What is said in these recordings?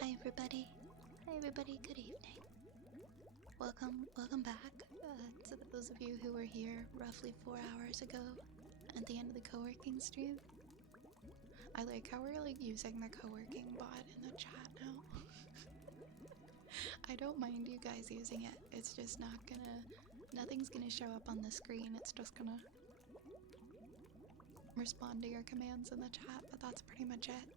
Hi everybody. Hi everybody, good evening. Welcome back to those of you who were here roughly 4 hours ago at the end of the co-working stream. I like how we're like using the co-working bot in the chat now. I don't mind you guys using it. It's just nothing's gonna show up on the screen. It's just gonna respond to your commands in the chat, but that's pretty much it.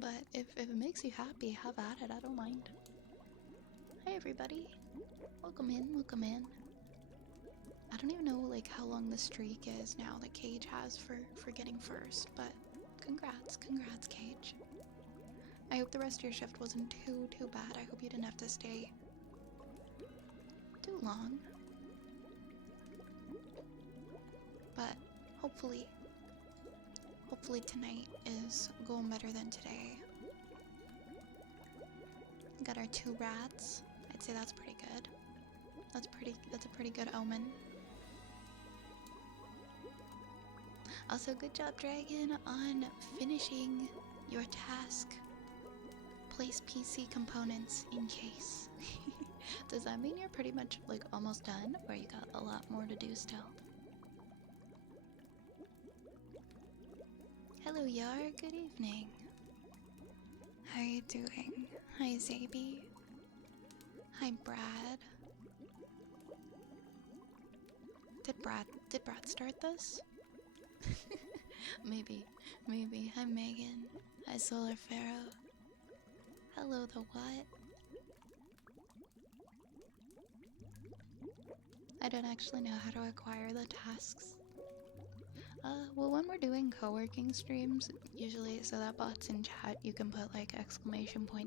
But if it makes you happy, have at it. I don't mind. Hi everybody. Welcome in, welcome in. I don't even know like how long the streak is now that Cage has for getting first, but congrats, Cage. I hope the rest of your shift wasn't too bad. I hope you didn't have to stay too long. But hopefully tonight is going better than today. Got our 2 rats. I'd say that's pretty good. That's a pretty good omen. Also, good job, Dragon, on finishing your task. Place PC components in case. Does that mean you're pretty much like almost done, or you got a lot more to do still? Hello, Yar. Good evening. How are you doing? Hi, Zaby. Hi, Brad. Did Brad start this? Maybe. Hi, Megan. Hi, Solar Pharaoh. Hello, the what? I don't actually know how to acquire the tasks. Well, when we're doing co-working streams, usually, so that bot's in chat, you can put like !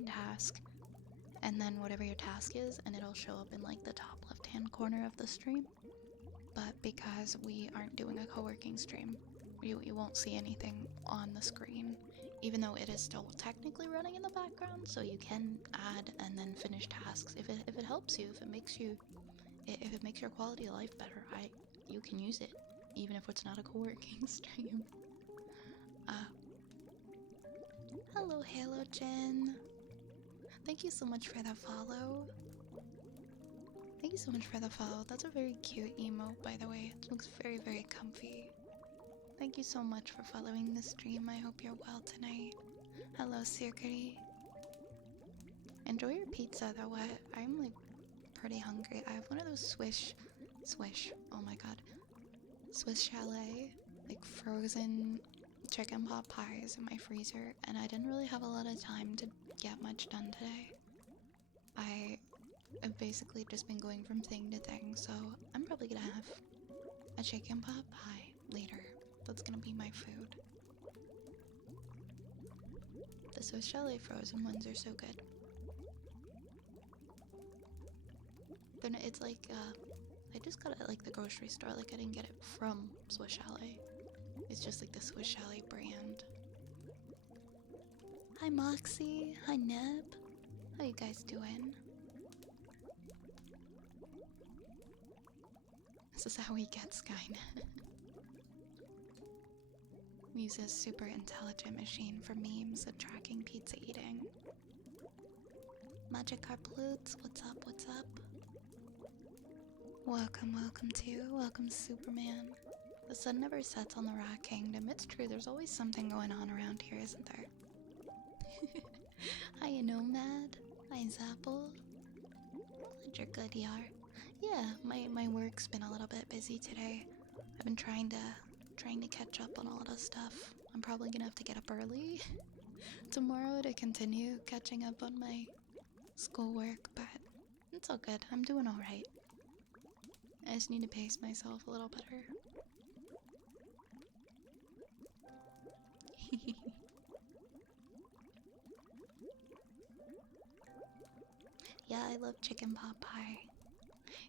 task, and then whatever your task is, and it'll show up in like the top left-hand corner of the stream. But because we aren't doing a co-working stream, you won't see anything on the screen, even though it is still technically running in the background, so you can add and then finish tasks. If it helps you, if it makes your quality of life better, you can use it, even if it's not a co-working stream. Hello Halo Jen. Thank you so much for the follow. Thank you so much for the follow. That's a very cute emote, by the way. It looks very, very comfy. Thank you so much for following the stream. I hope you're well tonight. Hello, Sirkari. Enjoy your pizza, though. I'm like pretty hungry. I have one of those Swish. Oh my god. Swiss Chalet, like frozen chicken pot pies in my freezer, and I didn't really have a lot of time to get much done today. I've basically just been going from thing to thing, so I'm probably gonna have a chicken pot pie later. That's gonna be my food. The Swiss Chalet frozen ones are so good. It's like, I just got it at like the grocery store, like I didn't get it from Swiss Chalet. It's just like the Swiss Chalet brand. Hi Moxie, hi Neb. How you guys doing? This is how we get Skynet. We use a super intelligent machine for memes and tracking pizza eating. Magikarp Lutz, what's up, what's up? Welcome Superman. The sun never sets on the Rat Kingdom. It's true, there's always something going on around here, isn't there? Hi Nomad. Hi Zapple. Glad you're good, Yar. Yeah, my work's been a little bit busy today. I've been trying to catch up on a lot of stuff. I'm probably gonna have to get up early tomorrow to continue catching up on my schoolwork, but it's all good. I'm doing alright. I just need to pace myself a little better. Yeah, I love chicken pot pie.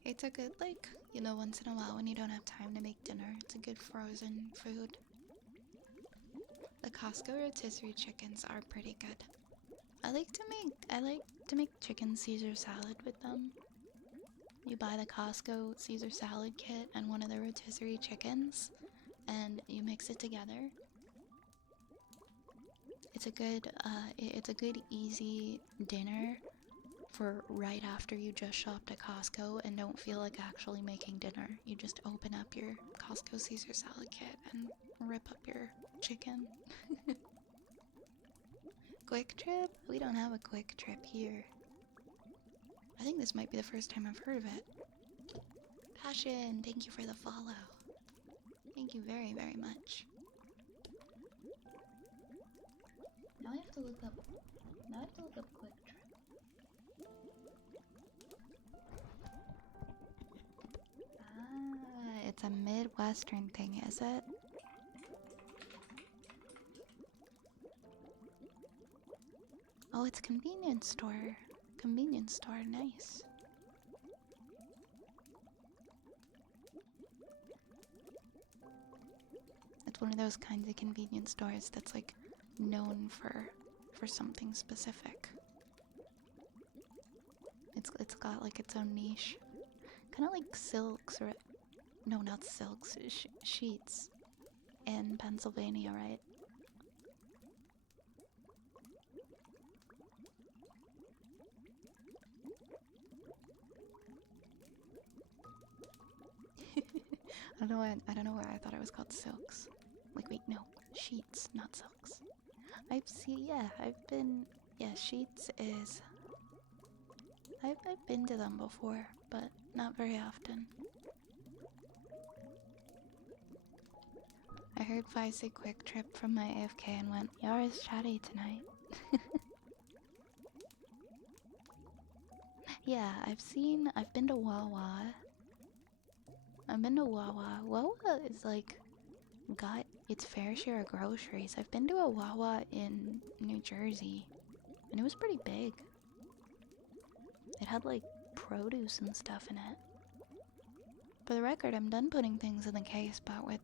It's a good, like, once in a while when you don't have time to make dinner. It's a good frozen food. The Costco rotisserie chickens are pretty good. I like to make chicken Caesar salad with them. You buy the Costco Caesar salad kit and one of the rotisserie chickens, and you mix it together. it's a good easy dinner for right after you just shopped at Costco and don't feel like actually making dinner. You just open up your Costco Caesar salad kit and rip up your chicken. Quick Trip? We don't have a Quick Trip here. I think this might be the first time I've heard of it. Passion, thank you for the follow. Thank you very, very much. Now I have to look up Quick Trip. Ah, it's a Midwestern thing, is it? Oh, it's convenience store. Convenience store, nice. It's one of those kinds of convenience stores that's like known for something specific. It's got like its own niche. Kind of like Silks, or no, not Silks, Sheets in Pennsylvania, right? I don't know why I thought it was called Silks. Like, wait, no, Sheets, not Silks. Sheets is. I've been to them before, but not very often. I heard Vi say Quick Trip from my AFK and went, Yara's chatty tonight. Yeah, I've been to Wawa. Wawa is like, got its fair share of groceries. I've been to a Wawa in New Jersey, and it was pretty big. It had like produce and stuff in it. For the record, I'm done putting things in the case, but with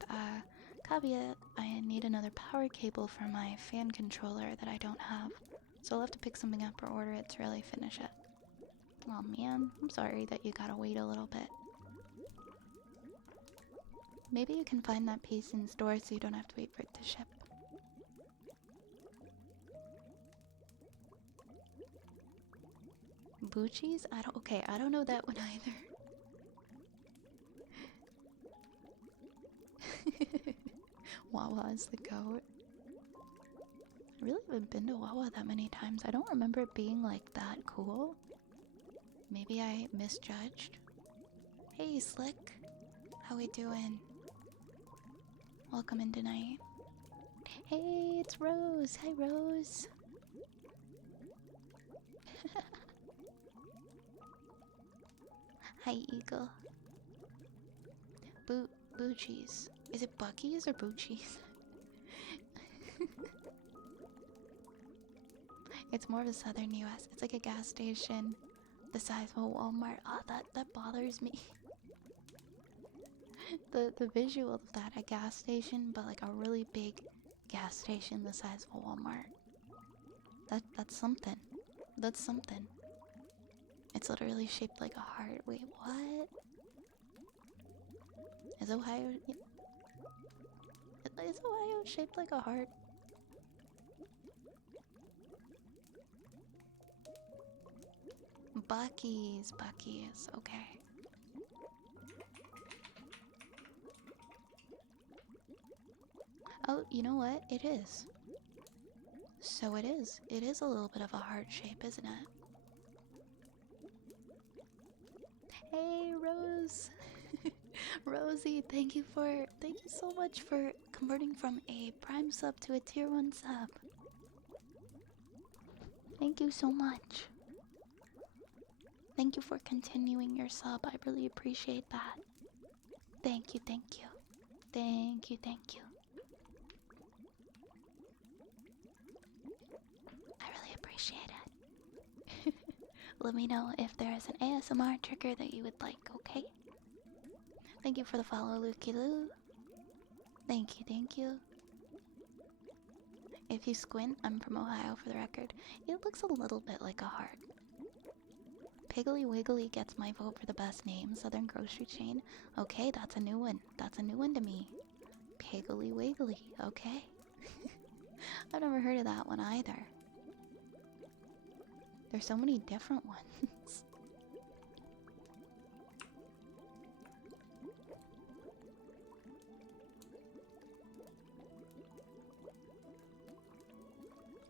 caveat, I need another power cable for my fan controller that I don't have. So I'll have to pick something up or order it to really finish it. Oh man, I'm sorry that you gotta wait a little bit. Maybe you can find that piece in store so you don't have to wait for it to ship. Bucci's? I don't know that one either. Wawa is the goat. I really haven't been to Wawa that many times. I don't remember it being like that cool. Maybe I misjudged. Hey Slick, how we doing? Welcome in tonight. Hey, it's Rose. Hi Rose. Hi Eagle. Bucci's. Is it Bucky's or Bucci's? It's more of a southern US. It's like a gas station the size of a Walmart. Oh, that bothers me. The visual of that, a gas station, but like a really big gas station the size of a Walmart. That's something. That's something. It's literally shaped like a heart. Wait, what? Is Ohio shaped like a heart? Bucky's, okay. Oh, you know what? It is. So it is. It is a little bit of a heart shape, isn't it? Hey, Rose. Rosie, thank you so much for converting from a Prime sub to a Tier 1 sub. Thank you so much. Thank you for continuing your sub. I really appreciate that. Thank you, thank you. Thank you, thank you. I really appreciate it. Let me know if there is an ASMR trigger that you would like, okay? Thank you for the follow, Lukey Lou. Thank you, thank you. If you squint, I'm from Ohio for the record. It looks a little bit like a heart. Piggly Wiggly gets my vote for the best name, Southern Grocery Chain. Okay, that's a new one. That's a new one to me. Piggly Wiggly, okay. I've never heard of that one either. There's so many different ones.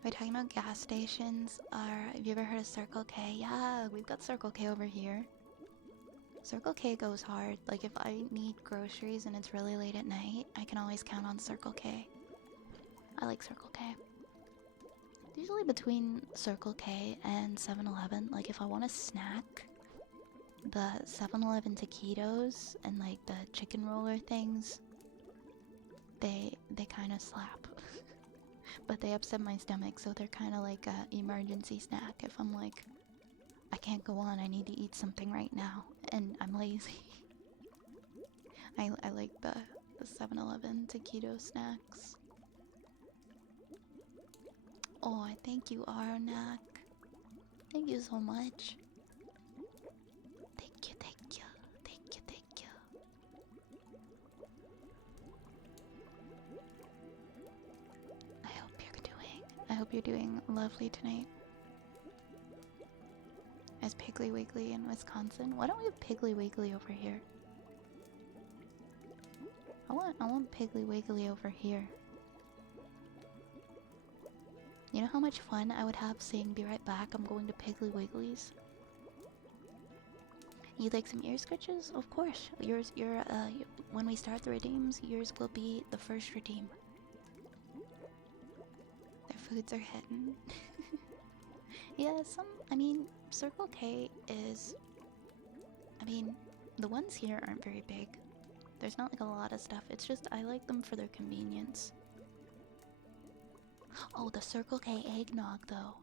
We're talking about gas stations. Have you ever heard of Circle K? Yeah, we've got Circle K over here. Circle K goes hard. Like, if I need groceries and it's really late at night, I can always count on Circle K. I like Circle K. Usually between Circle K and 7-Eleven, like if I want a snack, the 7-Eleven taquitos and like the chicken roller things, they kind of slap. But they upset my stomach, so they're kind of like a emergency snack if I'm like, I can't go on, I need to eat something right now, and I'm lazy. I like the 7-Eleven taquito snacks. Oh, thank you, Arnak. Thank you so much. Thank you, thank you, thank you, thank you. I hope you're doing lovely tonight. As Piggly Wiggly in Wisconsin. Why don't we have Piggly Wiggly over here? I want Piggly Wiggly over here. You know how much fun I would have saying be right back, I'm going to Piggly Wiggly's? You'd like some ear scratches? Of course. When we start the redeems, yours will be the first redeem. Their foods are hidden. Yeah, Circle K is... the ones here aren't very big. There's not like a lot of stuff, it's just I like them for their convenience. Oh, the Circle K eggnog though.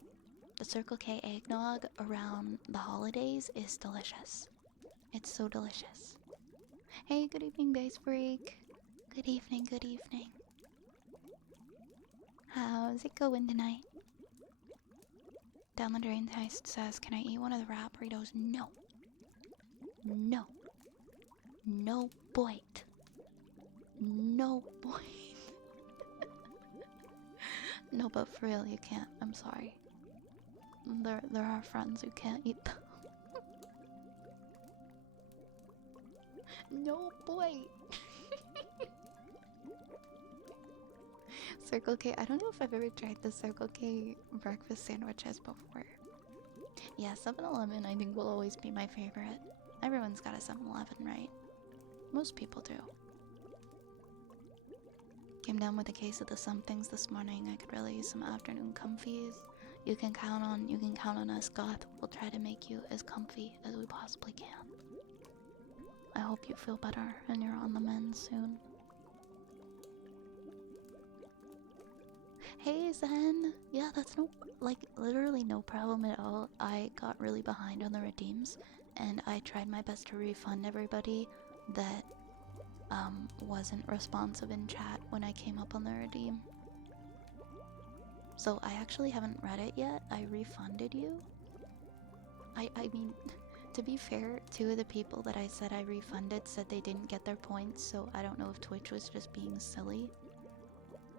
The Circle K eggnog around the holidays is delicious. It's so delicious. Hey, good evening, Base Freak. Good evening, good evening. How's it going tonight? Down the Drain Heist says, can I eat one of the rat burritos? No. No. No bite. No bite. No, but for real, you can't. I'm sorry. There are friends who can't eat them. No bite. Circle K. I don't know if I've ever tried the Circle K breakfast sandwiches before. Yeah, 7-Eleven I think will always be my favorite. Everyone's got a 7-Eleven, right? Most people do. Came down with a case of the somethings this morning. I could really use some afternoon comfies. You can count on us, Goth. We'll try to make you as comfy as we possibly can. I hope you feel better and you're on the mend soon. Hey Zen! Yeah, that's literally no problem at all. I got really behind on the redeems, and I tried my best to refund everybody that wasn't responsive in chat when I came up on the redeem. So I actually haven't read it yet. I refunded you. I mean, to be fair, 2 of the people that I said I refunded said they didn't get their points, so I don't know if Twitch was just being silly.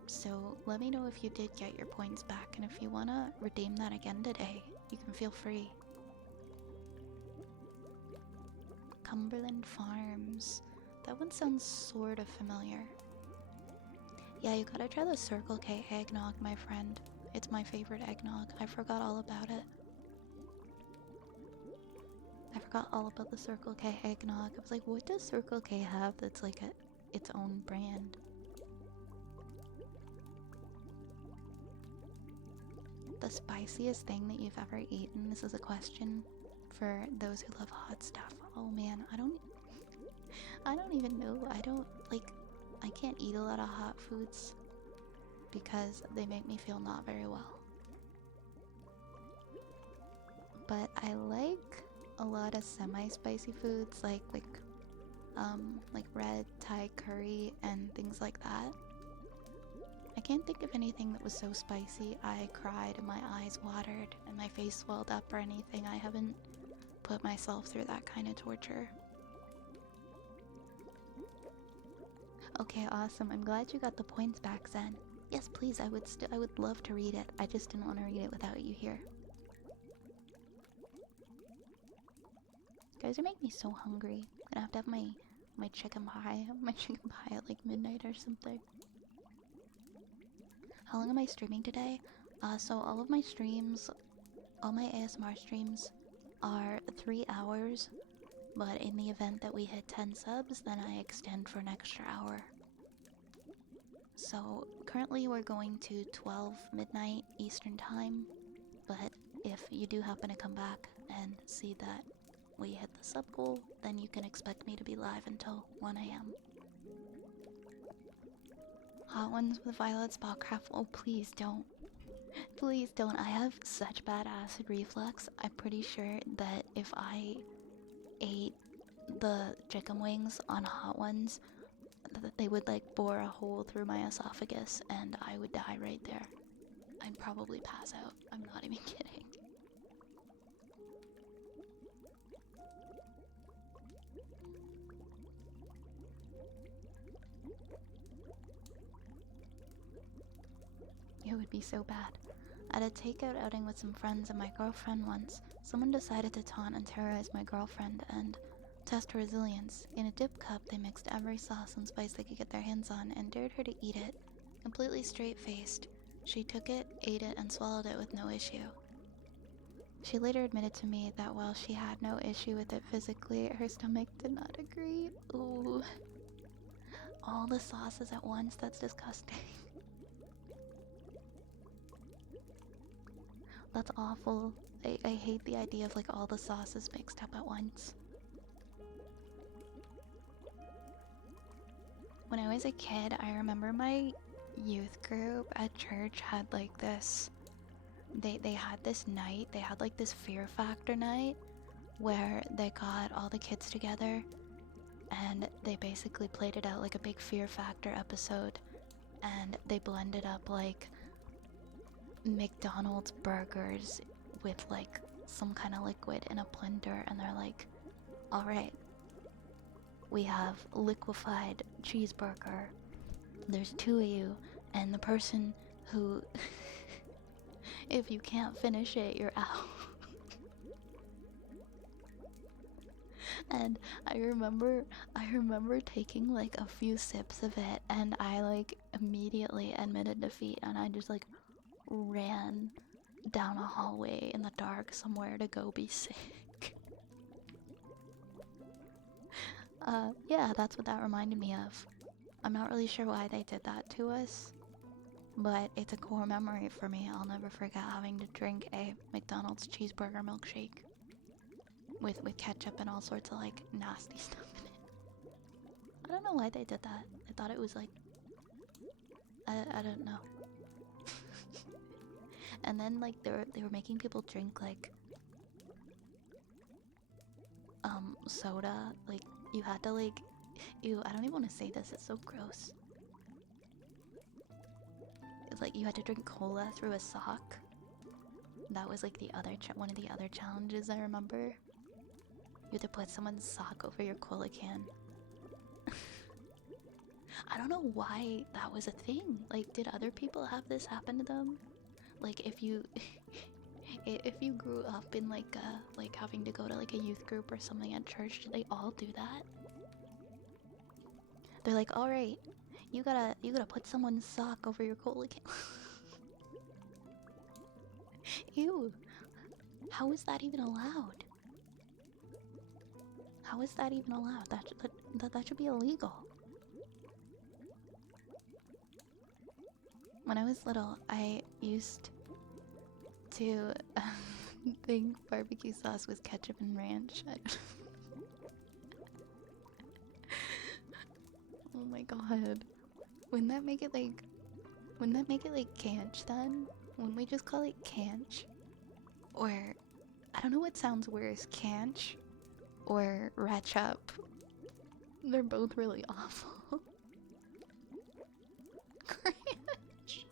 So let me know if you did get your points back, and if you wanna redeem that again today, you can feel free. Cumberland Farms. That one sounds sort of familiar. Yeah, you gotta try the Circle K eggnog, my friend. It's my favorite eggnog. I forgot all about it. I forgot all about the Circle K eggnog. I was like, what does Circle K have that's like its own brand? The spiciest thing that you've ever eaten? This is a question for those who love hot stuff. Oh man, I don't even know. I can't eat a lot of hot foods because they make me feel not very well. But I like a lot of semi-spicy foods like red Thai curry and things like that. I can't think of anything that was so spicy I cried and my eyes watered and my face swelled up or anything. I haven't put myself through that kind of torture. Okay, awesome. I'm glad you got the points back, Zen. Yes, please, I would love to read it. I just didn't want to read it without you here. Guys, you make me so hungry. I'm gonna have to have my chicken pie. My chicken pie at like midnight or something. How long am I streaming today? So all of my streams, all my ASMR streams are 3 hours, but in the event that we hit 10 subs, then I extend for an extra hour. So currently we're going to 12 midnight Eastern time, but if you do happen to come back and see that we hit the sub goal, then you can expect me to be live until 1 a.m. Hot ones with violet spellcraft. Oh, please don't. Please don't. I have such bad acid reflux. I'm pretty sure that if I ate the chicken wings on hot ones, that they would like bore a hole through my esophagus and I would die right there. I'd probably pass out. I'm not even kidding. It would be so bad. At a takeout outing with some friends and my girlfriend once, someone decided to taunt and terrorize my girlfriend and test her resilience. In a dip cup, they mixed every sauce and spice they could get their hands on and dared her to eat it, completely straight-faced. She took it, ate it, and swallowed it with no issue. She later admitted to me that while she had no issue with it physically, her stomach did not agree. Ooh. All the sauces at once, that's disgusting. That's awful. I hate the idea of like all the sauces mixed up at once. When I was a kid, I remember my youth group at church had like this. They had this night, they had like this Fear Factor night where they got all the kids together and they basically played it out like a big Fear Factor episode, and they blended up like McDonald's burgers with like some kind of liquid in a blender, and they're like, alright, we have liquefied cheeseburger, there's 2 of you, and the person who if you can't finish it, you're out. And I remember taking like a few sips of it, and I like immediately admitted defeat, and I just like ran down a hallway in the dark somewhere to go be sick. Yeah, that's what that reminded me of. I'm not really sure why they did that to us, but it's a core memory for me. I'll never forget having to drink a McDonald's cheeseburger milkshake with ketchup and all sorts of like nasty stuff in it. I don't know why they did that. I thought it was like, I don't know. And then like they were making people drink like soda. Like you had to like, ew, I don't even want to say this, it's so gross. It's like you had to drink cola through a sock. That was like the other one of the other challenges I remember. You had to put someone's sock over your cola can. I don't know why that was a thing. Like, did other people have this happen to them? Like, if you if you grew up in like having to go to like a youth group or something at church, do they all do that? They're like, all right, you gotta put someone's sock over your cola can. Ew. How is that even allowed? How is that even allowed? That should be illegal. When I was little, I used to think barbecue sauce was ketchup and ranch. Oh my god. Wouldn't that make it like canch then? Wouldn't we just call it canch? Or I don't know what sounds worse, canch or ratchup. They're both really awful. Cringe.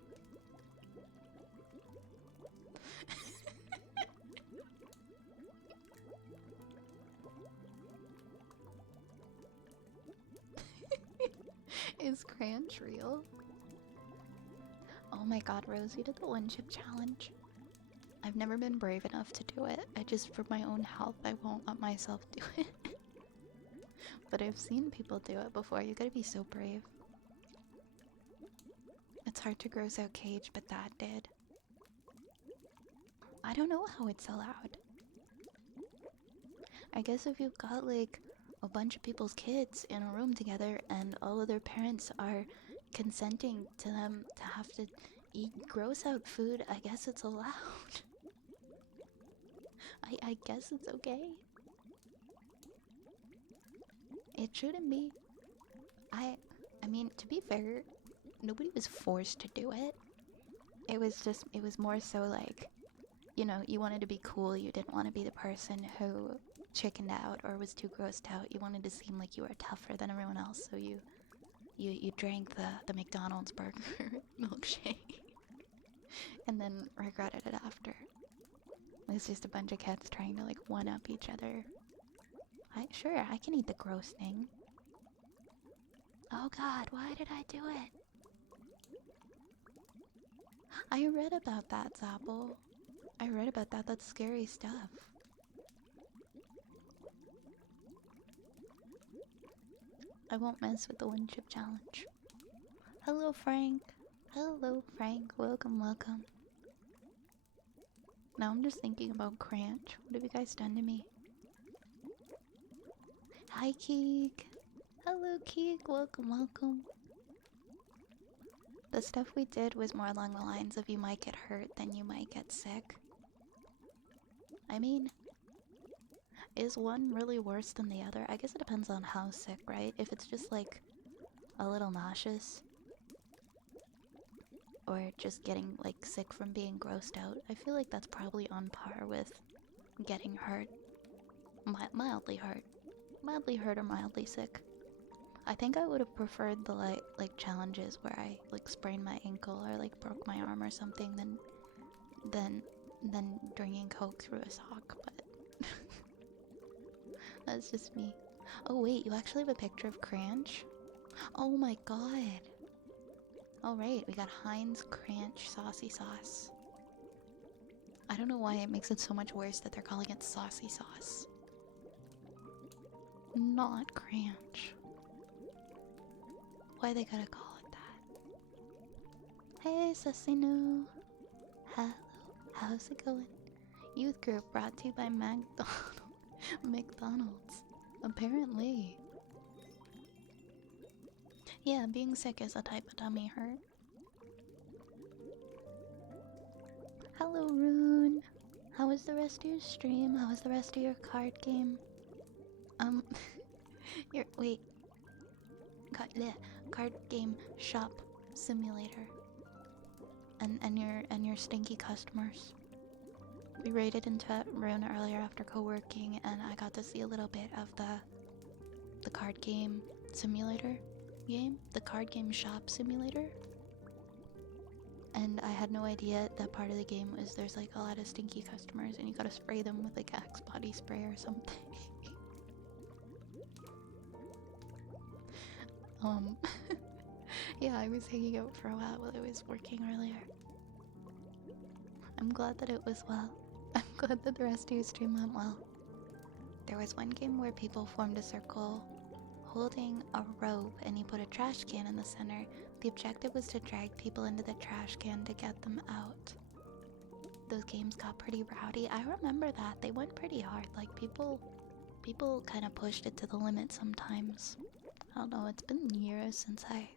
Is cringe real? Oh my god, Rose, you did the one chip challenge. I've never been brave enough to do it. I just, for my own health, I won't let myself do it. But I've seen people do it before. You gotta be so brave. It's hard to gross out Cage, but that did. I don't know how it's allowed. I guess if you've got like a bunch of people's kids in a room together and all of their parents are consenting to them to have to eat gross out food, I guess it's allowed. I guess it's okay. It shouldn't be. I mean, to be fair, nobody was forced to do it. It was more so like, you know, you wanted to be cool, you didn't want to be the person who chickened out or was too grossed out. You wanted to seem like you were tougher than everyone else, so you drank the McDonald's burger milkshake and then regretted it after. It was just a bunch of kids trying to like one up each other. Sure, I can eat the gross thing. Oh god, why did I do it? I read about that, Zapple. I read about that. That's scary stuff. I won't mess with the one chip challenge. Hello, Frank. Hello, Frank. Welcome, welcome. Now I'm just thinking about Cranch. What have you guys done to me? Hi, Keek. Hello, Keek. Welcome, welcome. The stuff we did was more along the lines of you might get hurt than you might get sick. I mean, is one really worse than the other? I guess it depends on how sick, right? If it's just like a little nauseous, or just getting like sick from being grossed out, I feel like that's probably on par with getting hurt. Mildly hurt. Mildly hurt or mildly sick. I think I would have preferred the like challenges where I like sprained my ankle or like broke my arm or something than drinking Coke through a sock, but that's just me. Oh wait, you actually have a picture of Cranch? Oh my god. Alright, we got Heinz Cranch Saucy Sauce. I don't know why it makes it so much worse that they're calling it Saucy Sauce. Not Cranch. Why they gotta call it that? Hey, Sassino. Hello, how's it going? Youth group brought to you by McDonald's. Apparently. Yeah, being sick is a type of tummy hurt. Hello, Rune. How was the rest of your stream? How was the rest of your card game? Wait. Card game shop simulator. And your stinky customers. We raided into Rune earlier after co-working, and I got to see a little bit of the card game simulator game, the card game shop simulator. And I had no idea that part of the game was there's like a lot of stinky customers and you gotta spray them with like Axe body spray or something. Yeah, I was hanging out for a while I was working earlier. I'm glad that it was well. I'm glad that the rest of your stream went well. There was one game where people formed a circle holding a rope and you put a trash can in the center. The objective was to drag people into the trash can to get them out. Those games got pretty rowdy. I remember that. They went pretty hard. Like people kind of pushed it to the limit sometimes. I don't know, it's been years since I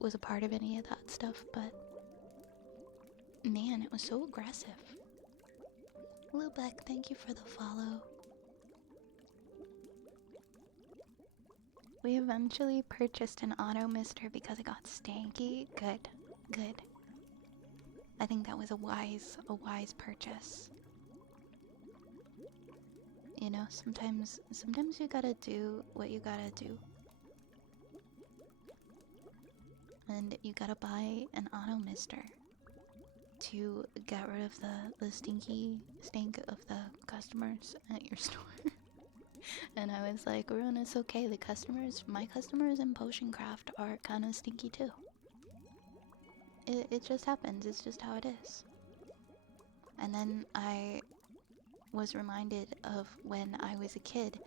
was a part of any of that stuff, but man, it was so aggressive. Lubeck, thank you for the follow. We eventually purchased an auto mister because it got stanky. Good, good. I think that was a wise purchase. You know, sometimes you gotta do what you gotta do. And you gotta buy an auto mister to get rid of the stink of the customers at your store. And I was like, Rune, it's okay, my customers in Potion Craft are kind of stinky too. It just happens. It's just how it is. And then I was reminded of when I was a kid,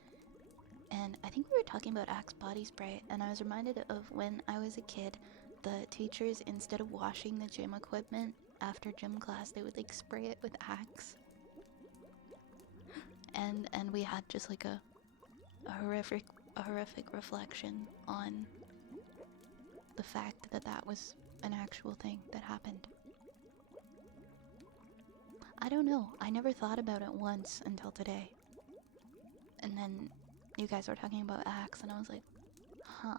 and I think we were talking about Axe body spray, and I was reminded of when I was a kid, the teachers, instead of washing the gym equipment after gym class, they would like spray it with Axe. And we had just like a horrific reflection on the fact that that was an actual thing that happened. I don't know. I never thought about it once until today. And then you guys were talking about Axe, and I was like, huh.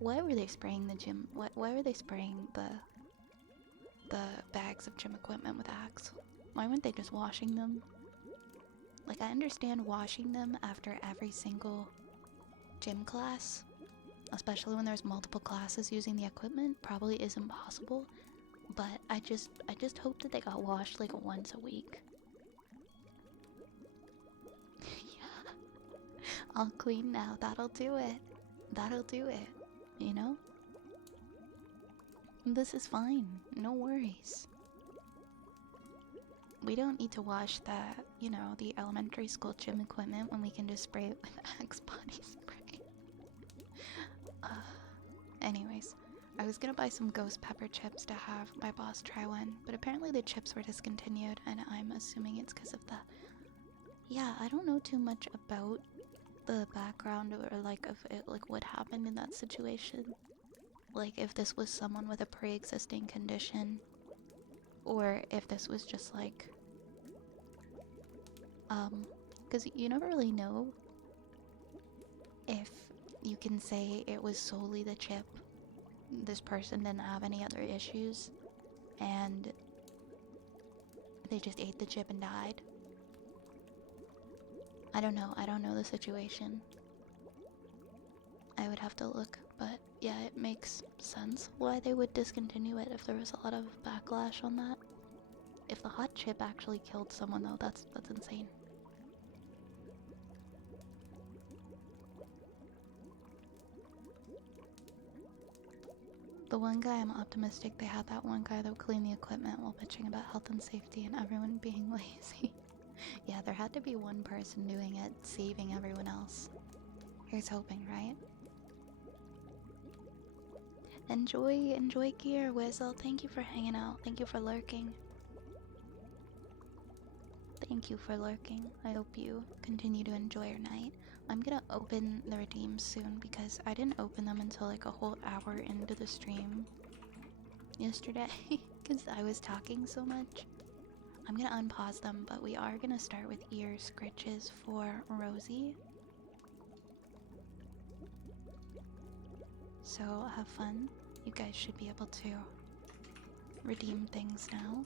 Why were they spraying the gym? Why were they spraying the bags of gym equipment with Axe? Why weren't they just washing them? Like, I understand washing them after every single gym class, especially when there's multiple classes using the equipment, probably isn't possible. But I just hope that they got washed like once a week. Yeah. I'll clean now. That'll do it. That'll do it. You know? This is fine. No worries. We don't need to wash the elementary school gym equipment when we can just spray it with Axe body spray. Anyways, I was gonna buy some ghost pepper chips to have my boss try one, but apparently the chips were discontinued, and I'm assuming it's because of the... Yeah, I don't know too much about the background or like of it, like what happened in that situation. Like if this was someone with a pre-existing condition, or if this was just like because you never really know if you can say it was solely the chip, this person didn't have any other issues, and they just ate the chip and died. I don't know the situation. I would have to look, but yeah, it makes sense why they would discontinue it if there was a lot of backlash on that. If the hot chip actually killed someone though, that's insane. The one guy, I'm optimistic they had that one guy that would clean the equipment while bitching about health and safety and everyone being lazy. Yeah, there had to be one person doing it, saving everyone else. Here's hoping, right? Enjoy gear, Wizzle. Thank you for hanging out. Thank you for lurking. Thank you for lurking. I hope you continue to enjoy your night. I'm gonna open the redeems soon because I didn't open them until like a whole hour into the stream yesterday because I was talking so much. I'm gonna unpause them, but we are gonna start with ear scritches for Rosie. So have fun. You guys should be able to redeem things now.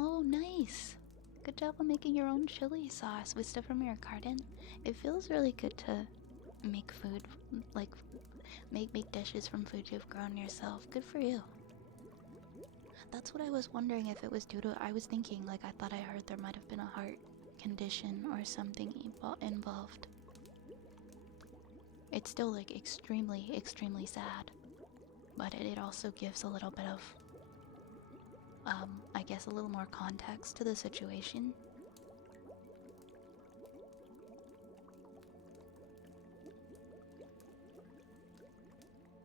Oh, nice! Good job on making your own chili sauce with stuff from your garden. It feels really good to make food, like, make dishes from food you've grown yourself. Good for you. That's what I was wondering if it was due to... I was thinking, like, I thought I heard there might have been a heart condition or something involved. It's still, like, extremely, extremely sad. But it also gives a little bit of... I guess a little more context to the situation.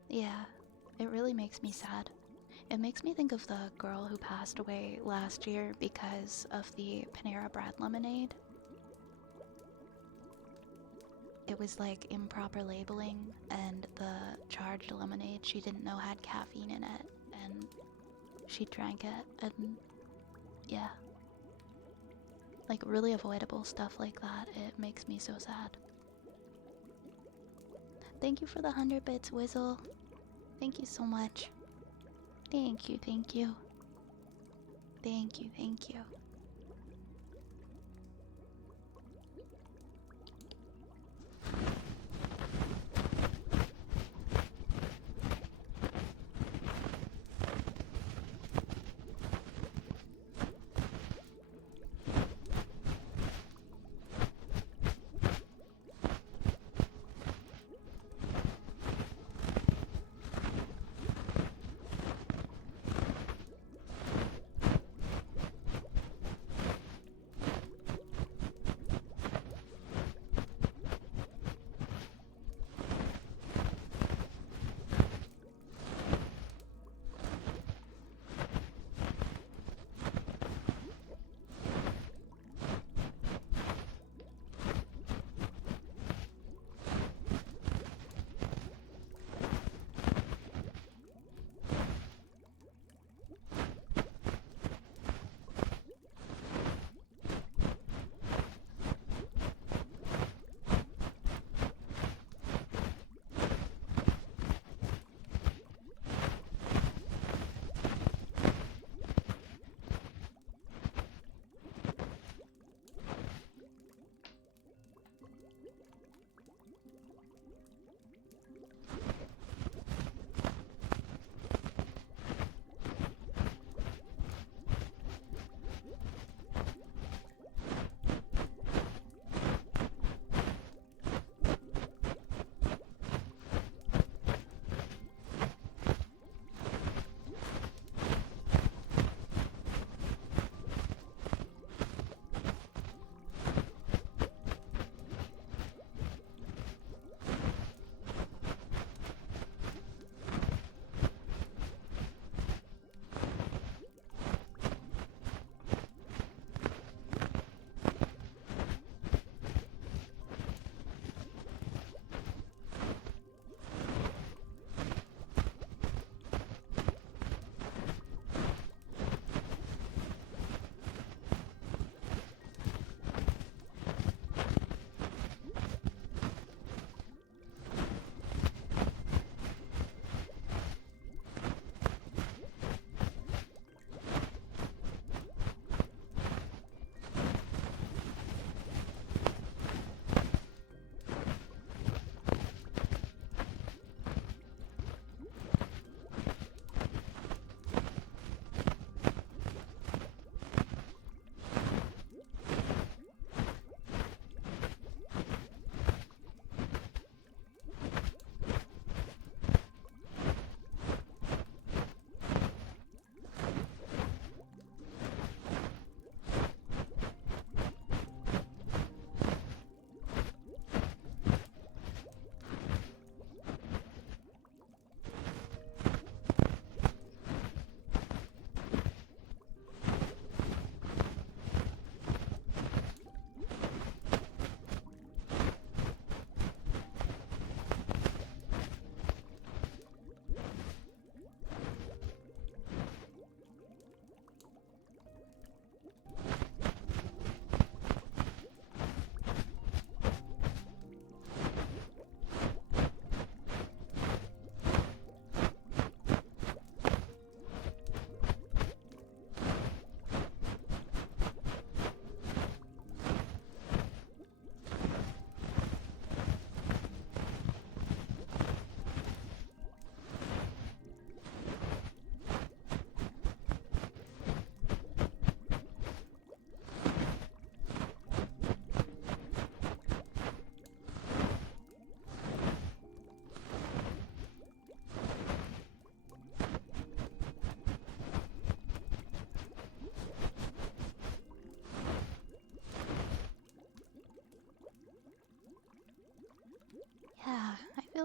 Yeah, it really makes me sad. It makes me think of the girl who passed away last year because of the Panera Bread lemonade. It was like improper labeling, and the charged lemonade she didn't know had caffeine in it, and she drank it, and yeah. Like really avoidable stuff like that, it makes me so sad. Thank you for the 100 bits, Wizzle. Thank you so much. Thank you, thank you. Thank you, thank you.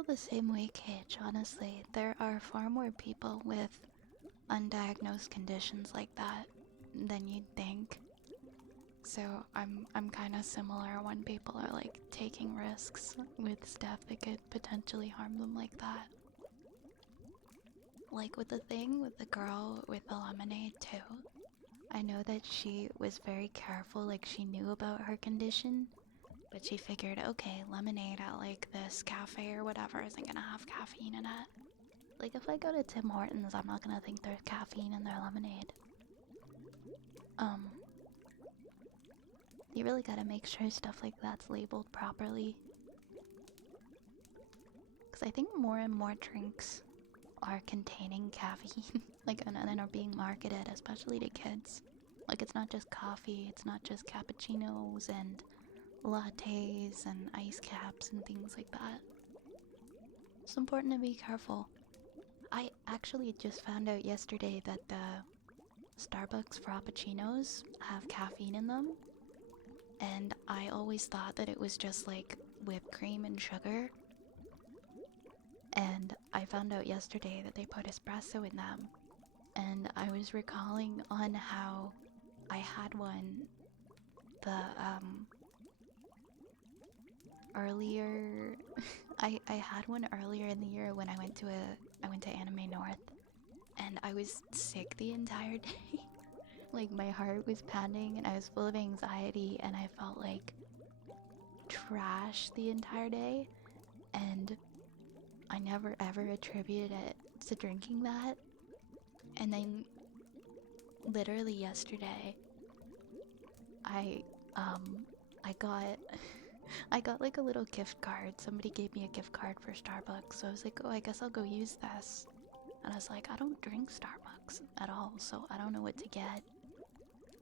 the same way, Cage, honestly. There are far more people with undiagnosed conditions like that than you'd think. So I'm kind of similar when people are like taking risks with stuff that could potentially harm them like that. Like with the thing with the girl with the lemonade too. I know that she was very careful, like she knew about her condition, but she figured, okay, lemonade at like this cafe or whatever isn't gonna have caffeine in it. Like if I go to Tim Hortons, I'm not gonna think there's caffeine in their lemonade. You really gotta make sure stuff like that's labeled properly. Because I think more and more drinks are containing caffeine, like, and are being marketed, especially to kids. Like, it's not just coffee, it's not just cappuccinos and lattes and ice caps and things like that. It's important to be careful. I actually just found out yesterday that the Starbucks Frappuccinos have caffeine in them. And I always thought that it was just like whipped cream and sugar. And I found out yesterday that they put espresso in them. And I was recalling on how I had one earlier I had one earlier in the year when I went to Anime North, and I was sick the entire day. Like my heart was pounding and I was full of anxiety and I felt like trash the entire day, and I never ever attributed it to drinking that. And then literally yesterday I got I got like a little gift card. Somebody gave me a gift card for Starbucks, so I was like, oh, I guess I'll go use this. And I was like, I don't drink Starbucks at all, so I don't know what to get.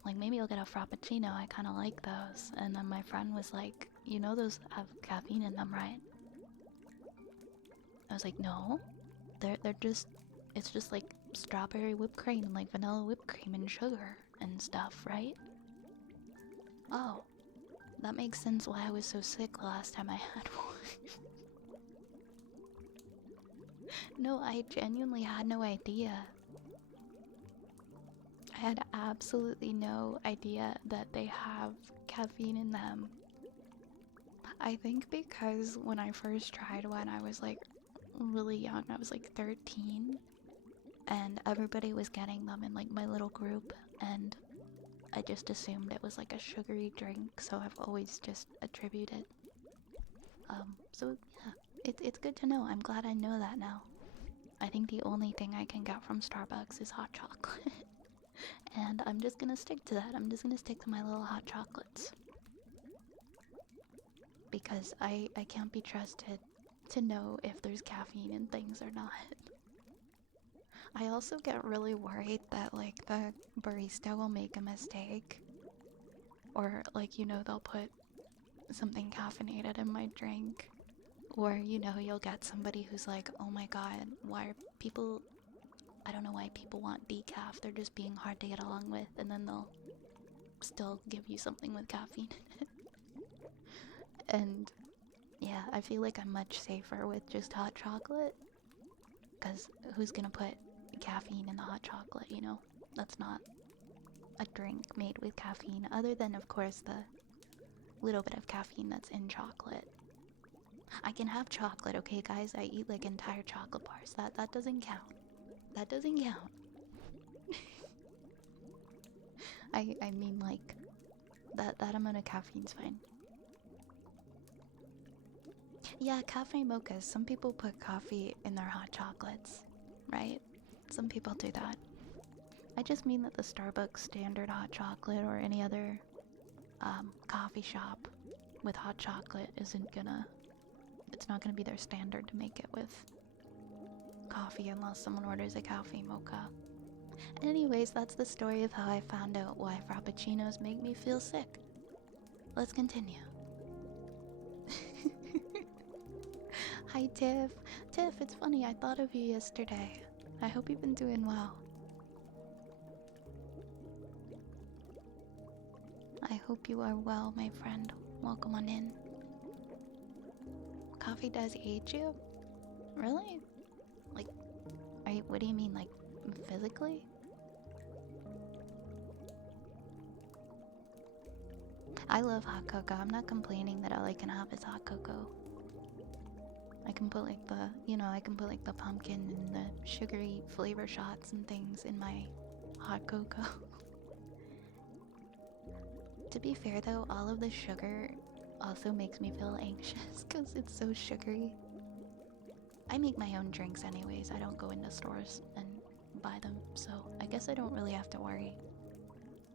Like, maybe I'll get a Frappuccino, I kind of like those. And then my friend was like, you know those have caffeine in them, right? I was like, no. They're just, it's just like strawberry whipped cream and like vanilla whipped cream and sugar and stuff, right? Oh, that makes sense why I was so sick the last time I had one. No, I genuinely had no idea. I had absolutely no idea that they have caffeine in them. I think because when I first tried one, I was like really young. I was like 13, and everybody was getting them in like my little group, and I just assumed it was like a sugary drink, so I've always just attributed. So yeah, it's good to know. I'm glad I know that now. I think the only thing I can get from Starbucks is hot chocolate. And I'm just gonna stick to that. I'm just gonna stick to my little hot chocolates. Because I can't be trusted to know if there's caffeine in things or not. I also get really worried that like the barista will make a mistake. Or like, you know, they'll put something caffeinated in my drink. Or, you know, you'll get somebody who's like, oh my god, why are people... I don't know why people want decaf, they're just being hard to get along with, and then they'll still give you something with caffeine in it. And yeah, I feel like I'm much safer with just hot chocolate, because who's gonna put caffeine in the hot chocolate, you know? That's not a drink made with caffeine, other than, of course, the little bit of caffeine that's in chocolate. I can have chocolate, okay, guys? I eat like entire chocolate bars. That doesn't count. That doesn't count. I mean, like, that amount of caffeine's fine. Yeah, cafe mochas. Some people put coffee in their hot chocolates, right? Some people do that. I just mean that the Starbucks standard hot chocolate or any other coffee shop with hot chocolate isn't gonna... It's not gonna be their standard to make it with coffee unless someone orders a cafe mocha. Anyways, that's the story of how I found out why Frappuccinos make me feel sick. Let's continue. Hi Tiff. Tiff, it's funny, I thought of you yesterday. I hope you've been doing well. I hope you are well, my friend. Welcome on in. Coffee does age you? Really? Like, what do you mean, like, physically? I love hot cocoa. I'm not complaining that all I can have is hot cocoa. I can put like the, I can put like the pumpkin and the sugary flavor shots and things in my hot cocoa. To be fair though, all of the sugar also makes me feel anxious because it's so sugary. I make my own drinks anyways. I don't go into stores and buy them, so I guess I don't really have to worry.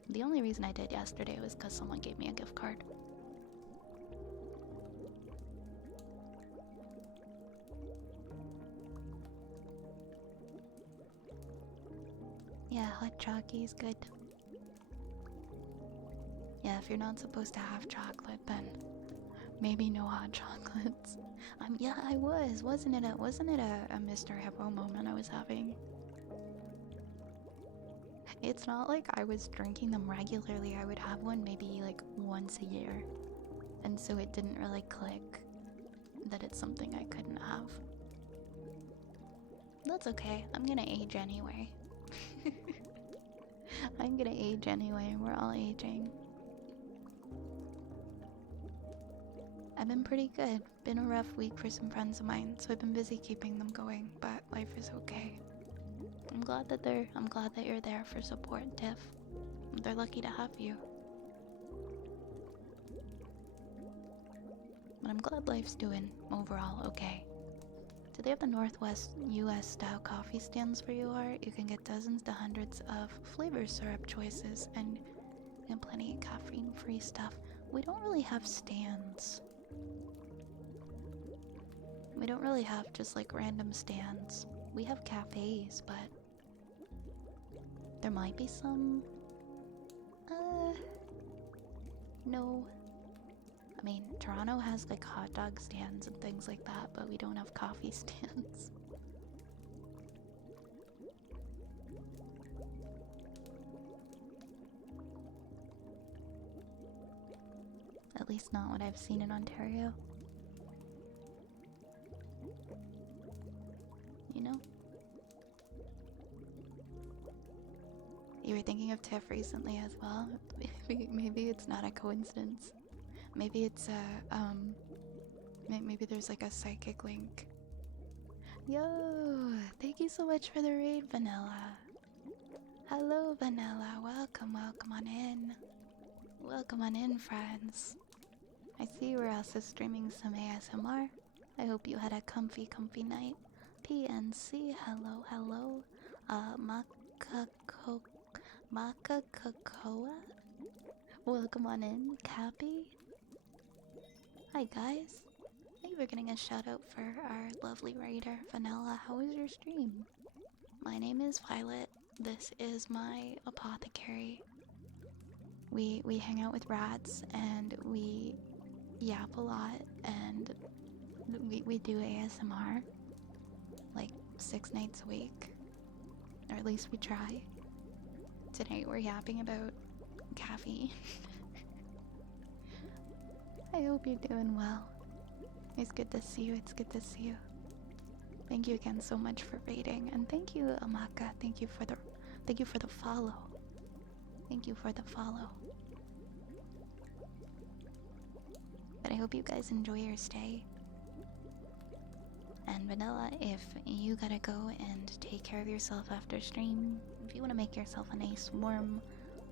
The only reason I did yesterday was because someone gave me a gift card. Yeah, hot chalky's good. Yeah, if you're not supposed to have chocolate, then maybe no hot chocolates. Yeah, I was. Wasn't it a Mr. Hippo moment I was having? It's not like I was drinking them regularly. I would have one maybe like once a year. And so it didn't really click that it's something I couldn't have. That's okay. I'm gonna age anyway. I'm gonna age anyway. We're all aging. I've been pretty good. Been a rough week for some friends of mine, so I've been busy keeping them going, but life is okay. I'm glad that you're there for support, Tiff. They're lucky to have you. But I'm glad life's doing overall okay. Do they have the Northwest US style coffee stands where you are? You can get dozens to hundreds of flavor syrup choices and plenty of caffeine-free stuff. We don't really have stands. We don't really have just like random stands. We have cafes, but there might be some. No. I mean, Toronto has like hot dog stands and things like that, but we don't have coffee stands. At least not what I've seen in Ontario. You know? You were thinking of Tiff recently as well. Maybe it's not a coincidence. Maybe it's maybe there's like a psychic link. Yo, thank you so much for the raid, Vanilla. Hello, Vanilla. Welcome on in. Welcome on in, friends. I see you were also streaming some ASMR. I hope you had a comfy night. PNC, hello. Makakoa? Welcome on in, Cappy. Hi guys. Thank you for getting a shout out for our lovely writer, Vanilla. How was your stream? My name is Violet. This is my apothecary. We hang out with rats and we yap a lot and we do ASMR like 6 nights a week. Or at least we try. Tonight we're yapping about caffeine. I hope you're doing well. It's good to see you. Thank you again so much for raiding, and thank you, Amaka. Thank you for the follow. Thank you for the follow. But I hope you guys enjoy your stay. And Vanilla, if you gotta go and take care of yourself after stream, if you want to make yourself a nice warm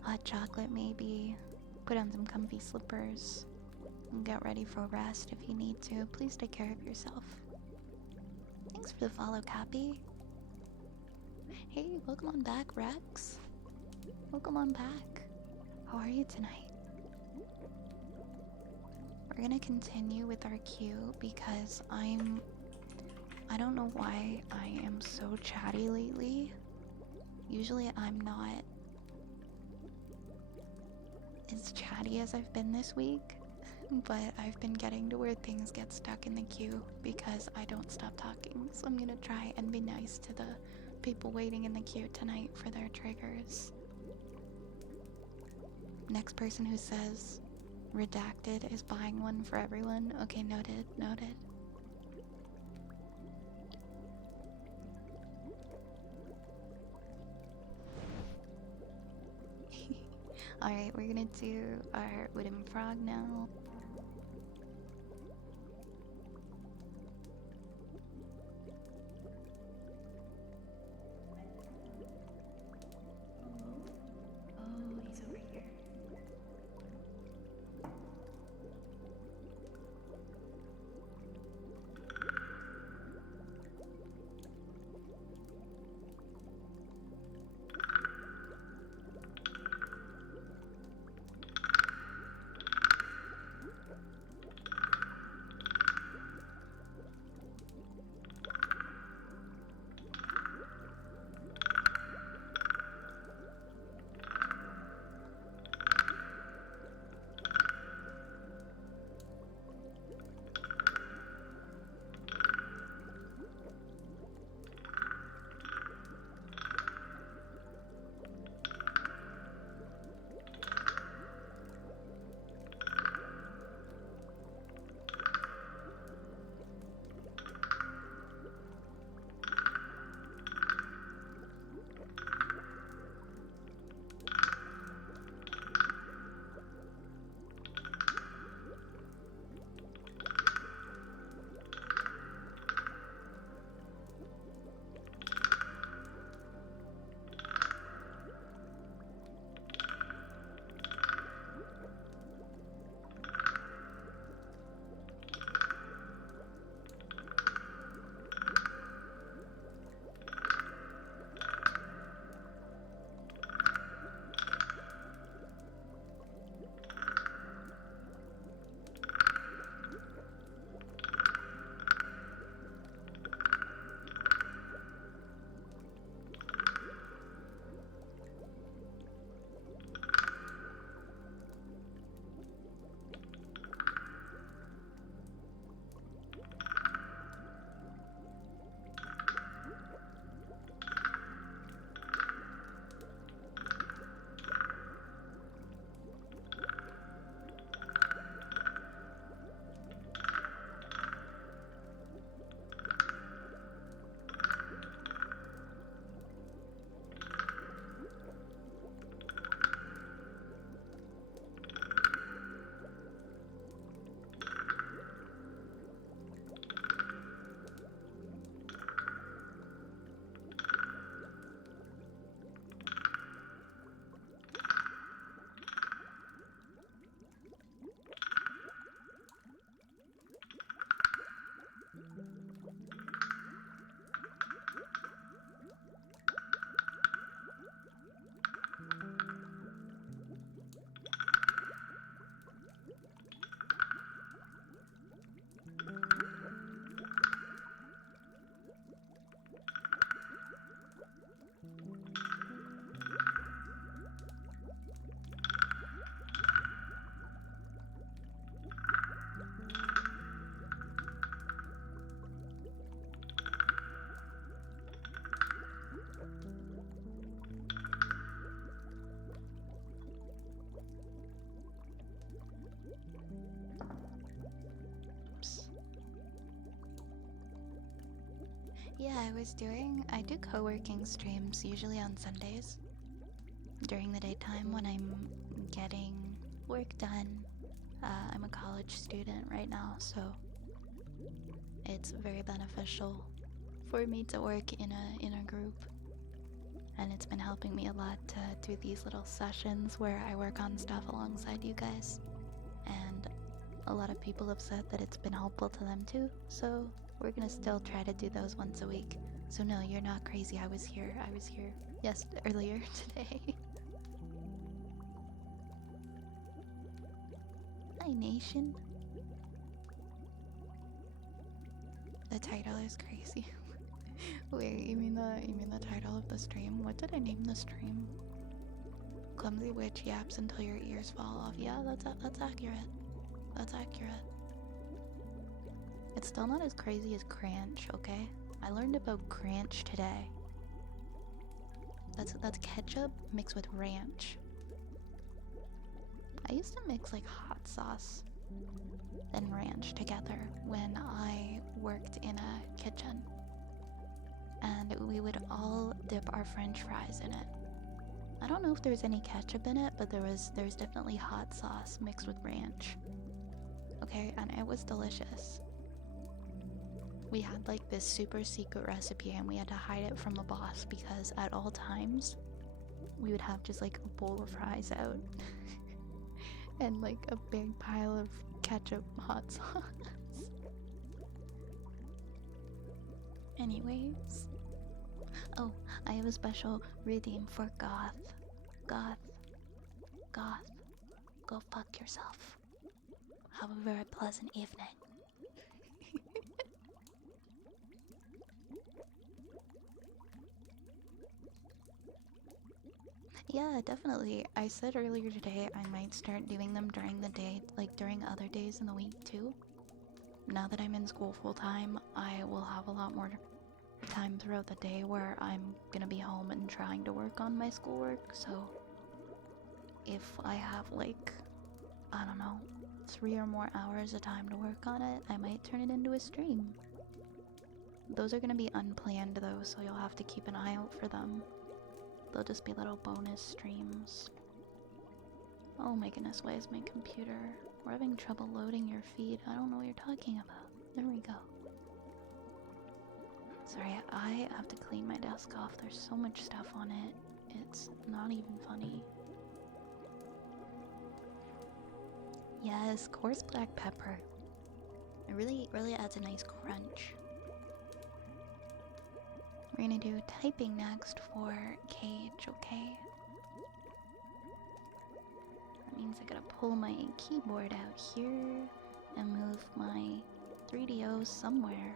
hot chocolate maybe, put on some comfy slippers, and get ready for rest if you need to, please take care of yourself. Thanks for the follow, Cappy. Hey, welcome on back, Rex. Welcome on back. How are you tonight? We're gonna continue with our queue because I don't know why I am so chatty lately. Usually I'm not as chatty as I've been this week, but I've been getting to where things get stuck in the queue because I don't stop talking. So I'm gonna try and be nice to the people waiting in the queue tonight for their triggers. Next person who says redacted is buying one for everyone. Okay, noted. Alright, we're gonna do our wooden frog now. Oh, he's over here. Yeah, I do co-working streams usually on Sundays during the daytime when I'm getting work done. I'm a college student right now, so it's very beneficial for me to work in a group. And it's been helping me a lot to do these little sessions where I work on stuff alongside you guys. And a lot of people have said that it's been helpful to them too, so we're gonna still try to do those once a week. So no, you're not crazy. I was here earlier today. Hi nation. The title is crazy. Wait, you mean the title of the stream? What did I name the stream? Clumsy witch yaps until your ears fall off. Yeah, that's accurate. That's accurate. It's still not as crazy as Cranch, okay? I learned about Cranch today. That's ketchup mixed with ranch. I used to mix like hot sauce and ranch together when I worked in a kitchen. And we would all dip our french fries in it. I don't know if there's any ketchup in it, but there's definitely hot sauce mixed with ranch. Okay, and it was delicious. We had like this super secret recipe and we had to hide it from the boss because at all times we would have just like a bowl of fries out and like a big pile of ketchup hot sauce. Anyways. Oh, I have a special redeem for Goth. Goth. Goth. Go fuck yourself. Have a very pleasant evening. Yeah, definitely. I said earlier today I might start doing them during the day, like during other days in the week too. Now that I'm in school full time, I will have a lot more time throughout the day where I'm gonna be home and trying to work on my schoolwork, so if I have like, I don't know, 3 or more hours of time to work on it, I might turn it into a stream. Those are gonna be unplanned though, so you'll have to keep an eye out for them. They'll just be little bonus streams. Oh my goodness, why is my computer? We're having trouble loading your feed. I don't know what you're talking about. There we go. Sorry, I have to clean my desk off. There's so much stuff on it. It's not even funny. Yes, coarse black pepper. It really adds a nice crunch. We're gonna do typing next for Cage, okay? That means I gotta pull my keyboard out here and move my 3DO somewhere.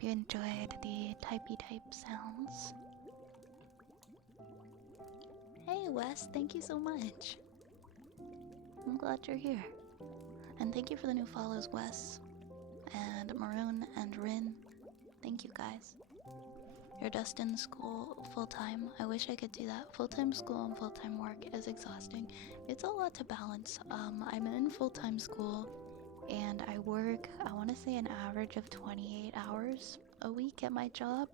you enjoyed the typey type sounds. Hey Wes, thank you so much. I'm glad you're here. And thank you for the new follows, Wes, and Maroon, and Rin. Thank you guys. You're just in school full-time. I wish I could do that. Full-time school and full-time work is exhausting. It's a lot to balance. I'm in full-time school, and I work, I want to say an average of 28 hours a week at my job.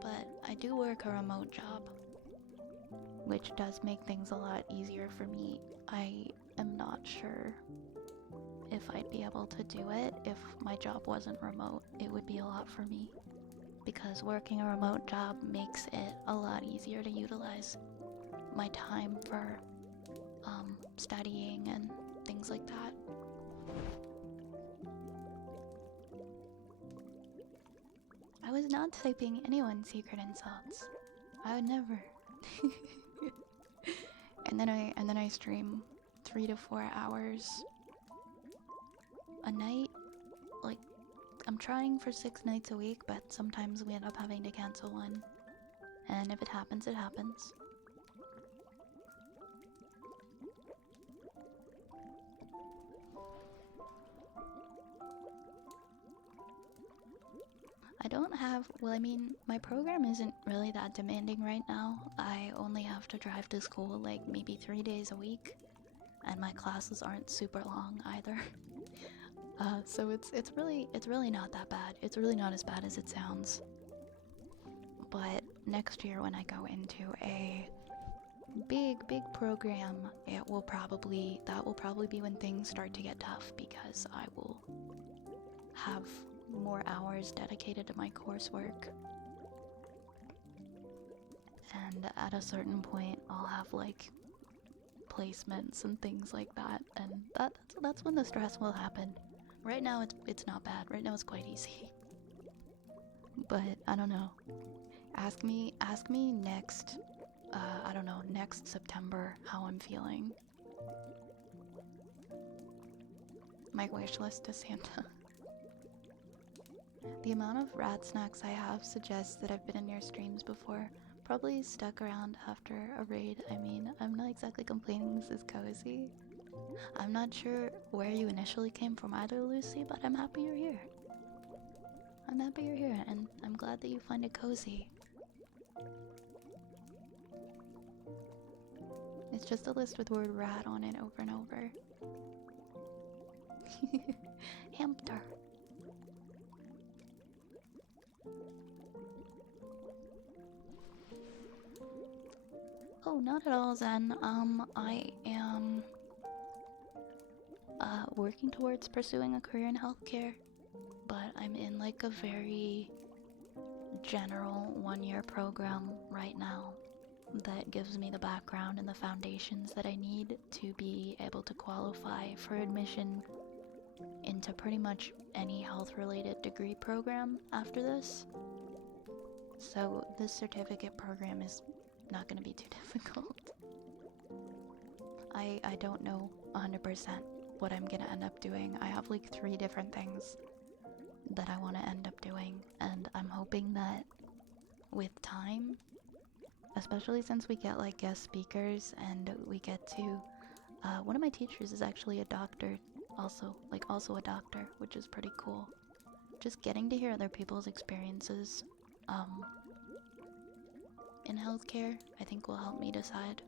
But I do work a remote job, which does make things a lot easier for me. I am not sure if I'd be able to do it if my job wasn't remote. It would be a lot for me, because working a remote job makes it a lot easier to utilize my time for studying and things like that. I was not typing anyone's secret insults. I would never. and then I stream 3 to 4 hours a night. Like, I'm trying for 6 nights a week, but sometimes we end up having to cancel one. And if it happens, it happens. I don't have, well, I mean, my program isn't really that demanding right now. I only have to drive to school like maybe 3 days a week, and my classes aren't super long either. So it's really not that bad. It's really not as bad as it sounds. But next year when I go into a big program, that will probably be when things start to get tough, because I will have more hours dedicated to my coursework. And at a certain point, I'll have like placements and things like that, and that's when the stress will happen. Right now it's not bad. Right now it's quite easy. But I don't know. Ask me next I don't know, next September how I'm feeling. My wish list to Santa. The amount of rat snacks I have suggests that I've been in your streams before. Probably stuck around after a raid. I mean, I'm not exactly complaining, this is cozy. I'm not sure where you initially came from either, Lucy, but I'm happy you're here. I'm happy you're here, and I'm glad that you find it cozy. It's just a list with the word rat on it over and over. Hamster. Oh, not at all, Zen. I am working towards pursuing a career in healthcare, but I'm in like a very general 1-year program right now that gives me the background and the foundations that I need to be able to qualify for admission into pretty much any health-related degree program after this. So this certificate program is not going to be too difficult. I don't know 100% what I'm going to end up doing. I have like 3 different things that I want to end up doing, and I'm hoping that with time, especially since we get like guest speakers and we get to one of my teachers is actually a doctor, also a doctor, which is pretty cool. Just getting to hear other people's experiences in healthcare, I think will help me decide.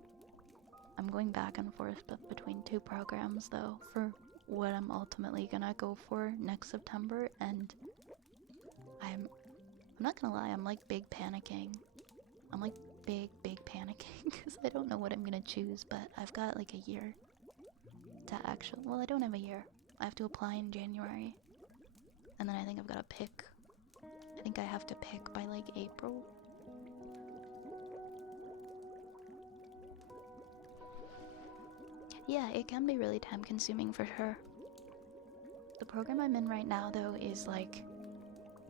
I'm going back and forth between 2 programs though for what I'm ultimately gonna go for next September, and I'm not gonna lie, I'm like big panicking. I'm like big panicking because I don't know what I'm gonna choose, but I've got like a year to actually, well, I don't have a year. I have to apply in January, and then I think I've got to pick. I think I have to pick by like April. Yeah, it can be really time consuming for sure. The program I'm in right now though is like,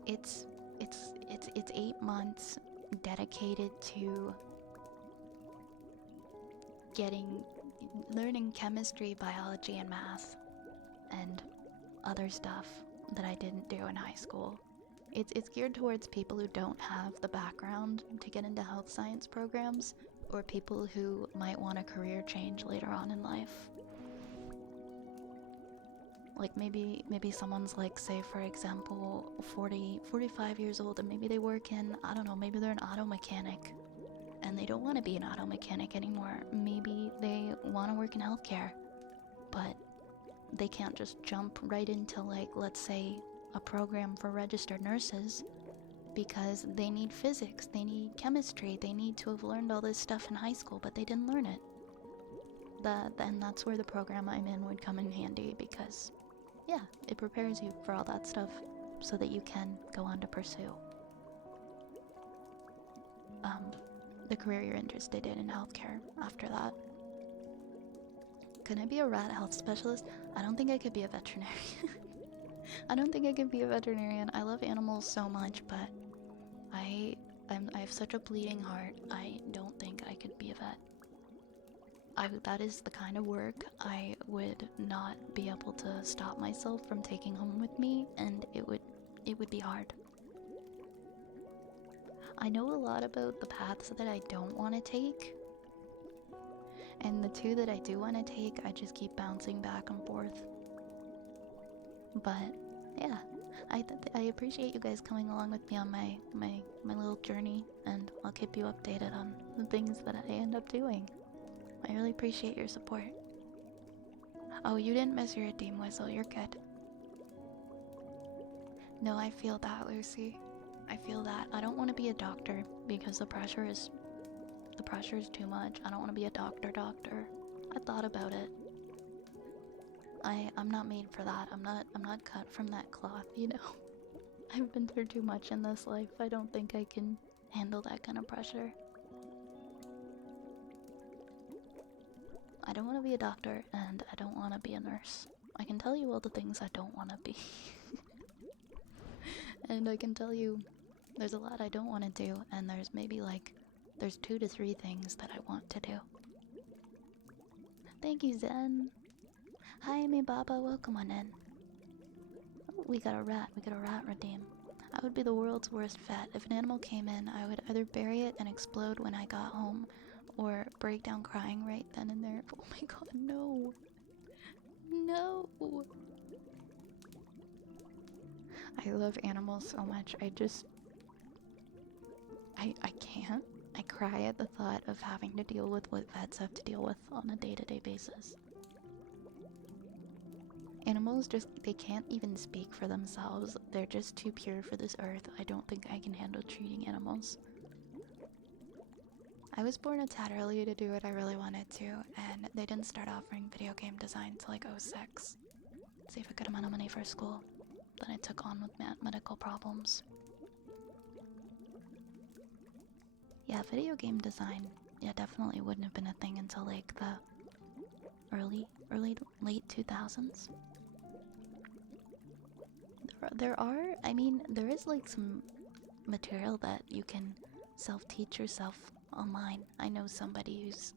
it's 8 months dedicated to learning chemistry, biology, and math, and other stuff that I didn't do in high school. It's geared towards people who don't have the background to get into health science programs, or people who might want a career change later on in life. Like maybe someone's like, say for example, 45 years old, and maybe they work in, I don't know, maybe they're an auto mechanic and they don't want to be an auto mechanic anymore. Maybe they want to work in healthcare, but they can't just jump right into, like, let's say a program for registered nurses, because they need physics, they need chemistry, they need to have learned all this stuff in high school, but they didn't learn it. Then that's where the program I'm in would come in handy, because yeah, it prepares you for all that stuff so that you can go on to pursue the career you're interested in healthcare after that. Can I be a rat health specialist? I don't think I could be a veterinarian. I don't think I could be a veterinarian. I love animals so much, but I have such a bleeding heart. I don't think I could be a vet. That is the kind of work I would not be able to stop myself from taking home with me, and it would be hard. I know a lot about the paths that I don't want to take, and the two that I do want to take, I just keep bouncing back and forth. But yeah, I appreciate you guys coming along with me on my little journey, and I'll keep you updated on the things that I end up doing. I really appreciate your support. Oh, you didn't miss your redeem whistle, you're good. No, I feel that, Lucy. I feel that. I don't want to be a doctor because the pressure is too much. I don't want to be a doctor. I thought about it. I'm not made for that. I'm not cut from that cloth, you know. I've been through too much in this life. I don't think I can handle that kind of pressure. I don't want to be a doctor, and I don't want to be a nurse. I can tell you all the things I don't want to be. And I can tell you there's a lot I don't want to do, and there's 2 to 3 things that I want to do. Thank you, Zen. Hi, me Baba, welcome on in. Oh, we got a rat redeem. I would be the world's worst vet. If an animal came in, I would either bury it and explode when I got home, or break down crying right then and there. Oh my god, no. No. I love animals so much. I can't. I cry at the thought of having to deal with what vets have to deal with on a day-to-day basis. Animals they can't even speak for themselves. They're just too pure for this earth. I don't think I can handle treating animals. I was born a tad early to do what I really wanted to, and they didn't start offering video game design till like 06. Save a good amount of money for school. Then I took on with medical problems. Yeah, video game design, yeah, definitely wouldn't have been a thing until like the late 2000s. There is like some material that you can self-teach yourself online. I know somebody who's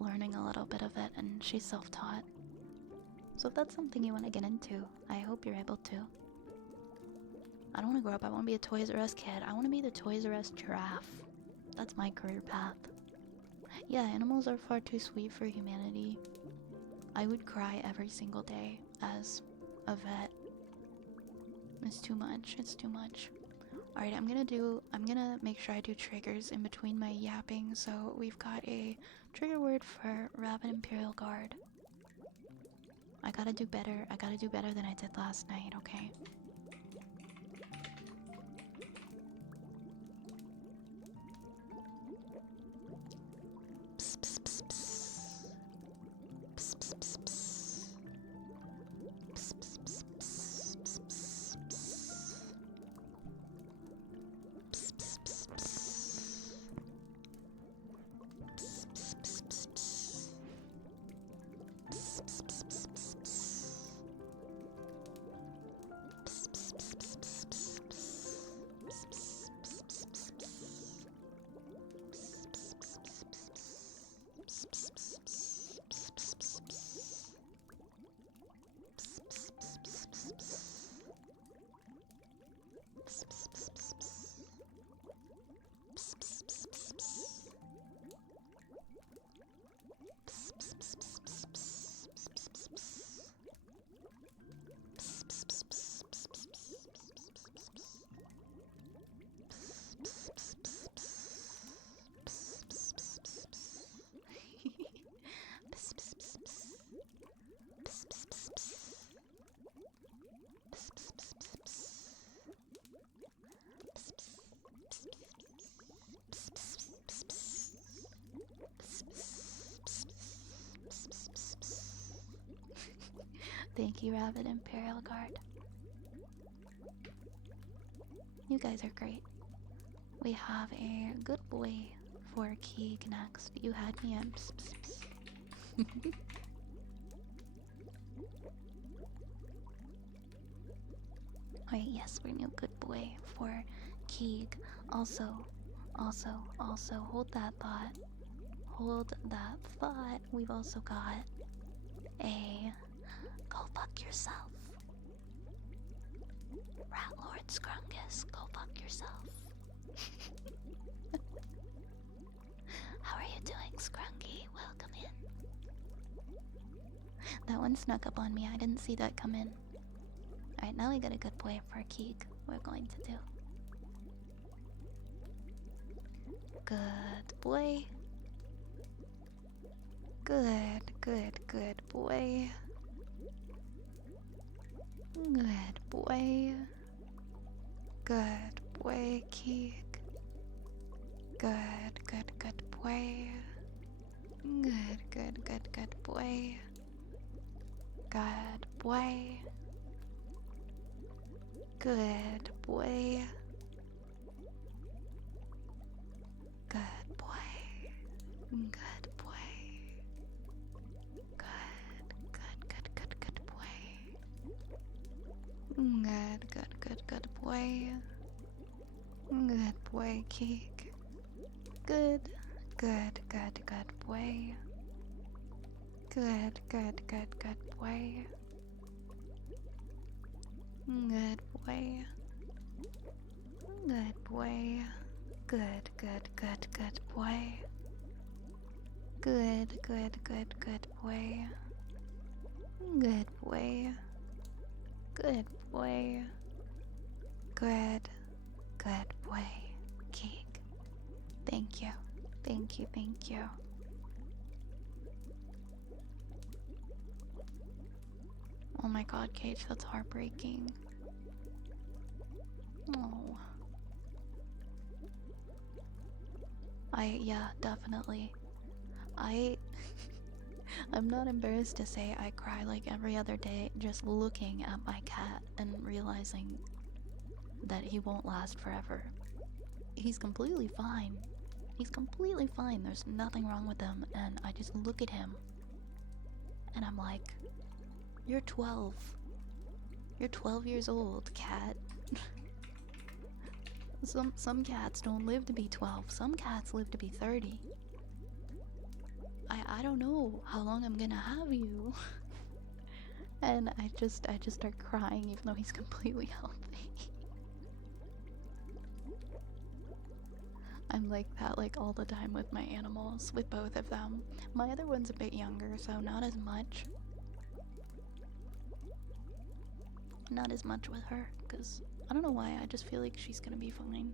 learning a little bit of it, and she's self-taught. So if that's something you want to get into, I hope you're able to. I don't want to grow up. I want to be a Toys R Us kid. I want to be the Toys R Us giraffe. That's my career path. Yeah, animals are far too sweet for humanity. I would cry every single day as a vet. It's too much. It's too much. Alright, I'm gonna make sure I do triggers in between my yapping. So we've got a trigger word for Rabbit Imperial Guard. I gotta do better. I gotta do better than I did last night, okay? Psst, psst, psst, psst. Psst, psst, psst, psst. Psst, psst, psst, psst, psst, psst, psst. Psst, psst, psst, psst. Psst, psst, psst, psst, psst. Psst, psst, psst, psst, psst, psst. Thank you, Rabbit Imperial Guard. You guys are great. We have a good boy for Keeg next. You had me at Alright, yes, we're new good boy for Keeg. Also, hold that thought. Hold that thought. We've also got a go fuck yourself. Rat Lord Scrungus, go fuck yourself. How are you doing, Scrungy? Welcome in. That one snuck up on me. I didn't see that come in. Alright, now we got a good boy for Keeg. We're going to do. Good boy. Good boy. Good boy. Good boy, Keeg. Good boy. Good boy. Good boy. Good boy. Good boy. Good boy. Good boy. Good boy. Good boy, Keeg. Good boy. Good boy. Good boy. Good boy. Good boy. Good boy. Good boy. Good boy. Good boy. Keeg. Thank you. Thank you. Oh my god, Cage, that's heartbreaking. Oh. Yeah, definitely. I'm not embarrassed to say I cry like every other day just looking at my cat and realizing that he won't last forever. He's completely fine. He's completely fine. There's nothing wrong with him, and I just look at him and I'm like, you're 12. You're 12 years old, cat. Some cats don't live to be 12. Some cats live to be 30. I don't know how long I'm gonna have you. And I just start crying even though he's completely healthy. I'm like that like all the time with my animals, with both of them. My other one's a bit younger, so not as much. Not as much with her, because I don't know why, I just feel like she's gonna be fine.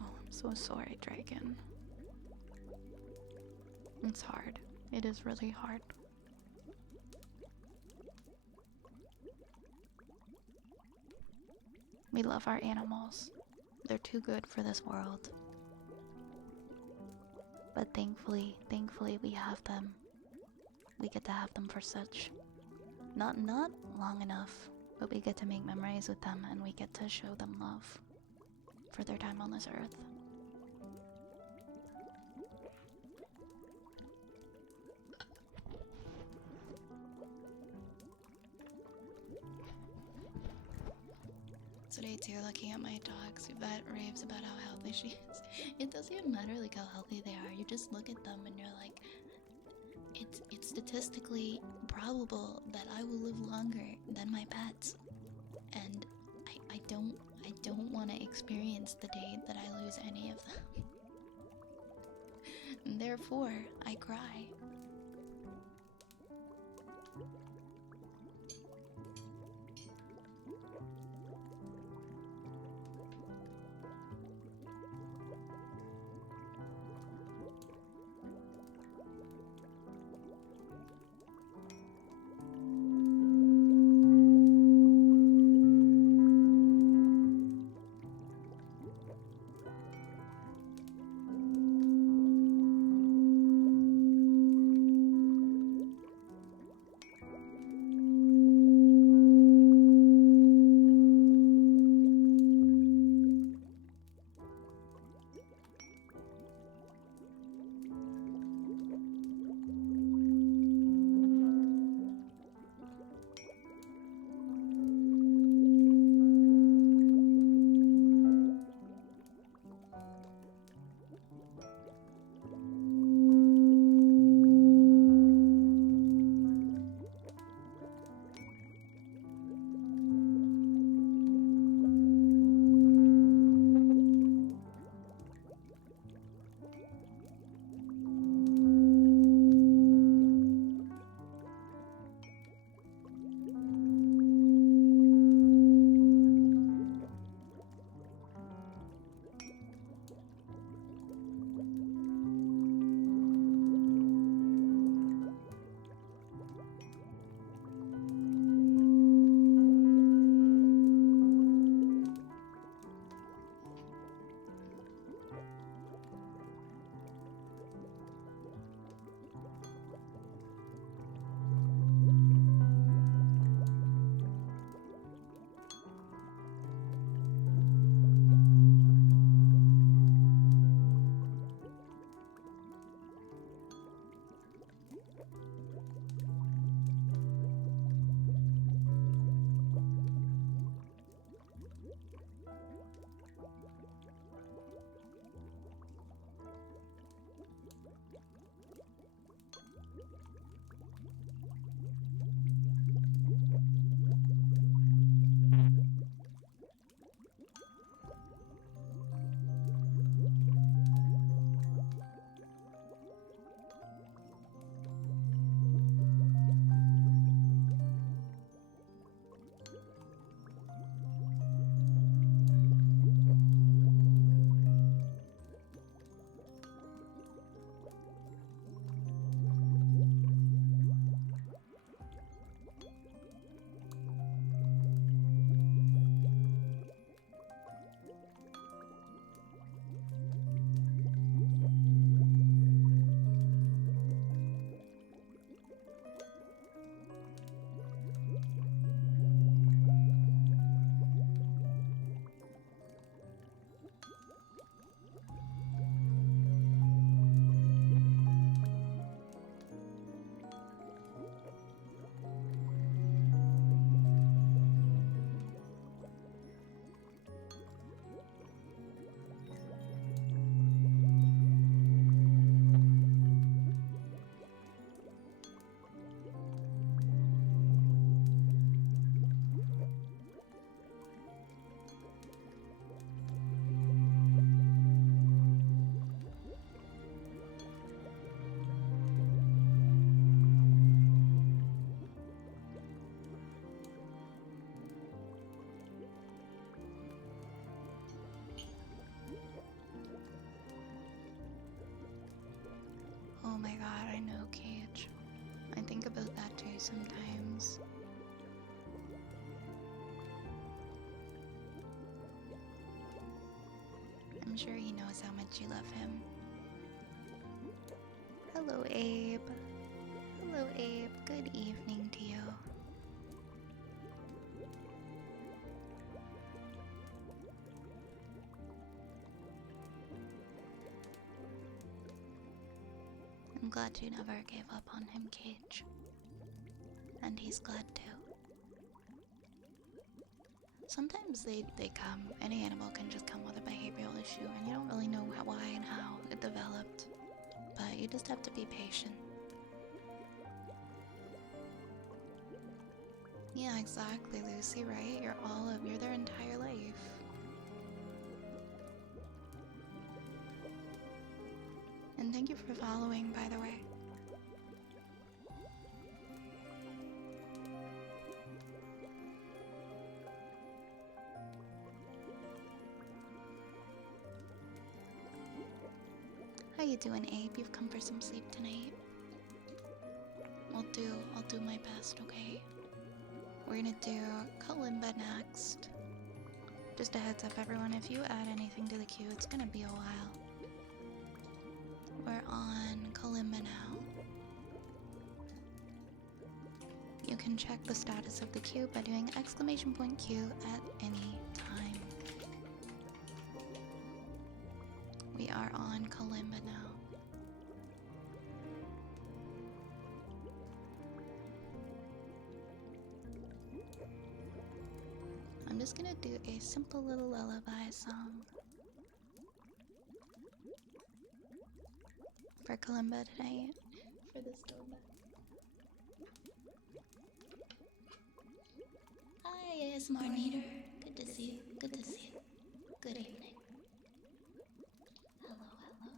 Oh, I'm so sorry, Dragon. It's hard. It is really hard. We love our animals. They're too good for this world. But thankfully we have them. We get to have them for such not long enough, but we get to make memories with them and we get to show them love for their time on this earth. Today too, looking at my dogs, Yvette raves about how healthy she is. It doesn't even matter like how healthy they are. You just look at them and you're like, it's statistically probable that I will live longer than my pets. And I don't want to experience the day that I lose any of them. And therefore, I cry. my god, I know, Cage. I think about that too sometimes. I'm sure he knows how much you love him. Hello, Abe. Hello, Abe. Good evening to you. I'm glad you never gave up on him, Cage. And he's glad too. Sometimes they come, any animal can just come with a behavioral issue, and you don't really know why and how it developed. But you just have to be patient. Yeah, exactly, Lucy, right? You're their entire life. And thank you for following, by the way. How you doing, Abe? You've come for some sleep tonight? I'll do my best, okay? We're gonna do Kalimba next. Just a heads up, everyone, if you add anything to the queue, it's gonna be a while. We're on Kalimba now. You can check the status of the queue by doing !Q at any time. We are on Kalimba now. I'm just gonna do a simple little lullaby song for Kalimba tonight. For this Kalimba. Hi, ASMR Meter. Good to see you. Good to see you. Good evening. Hello, hello.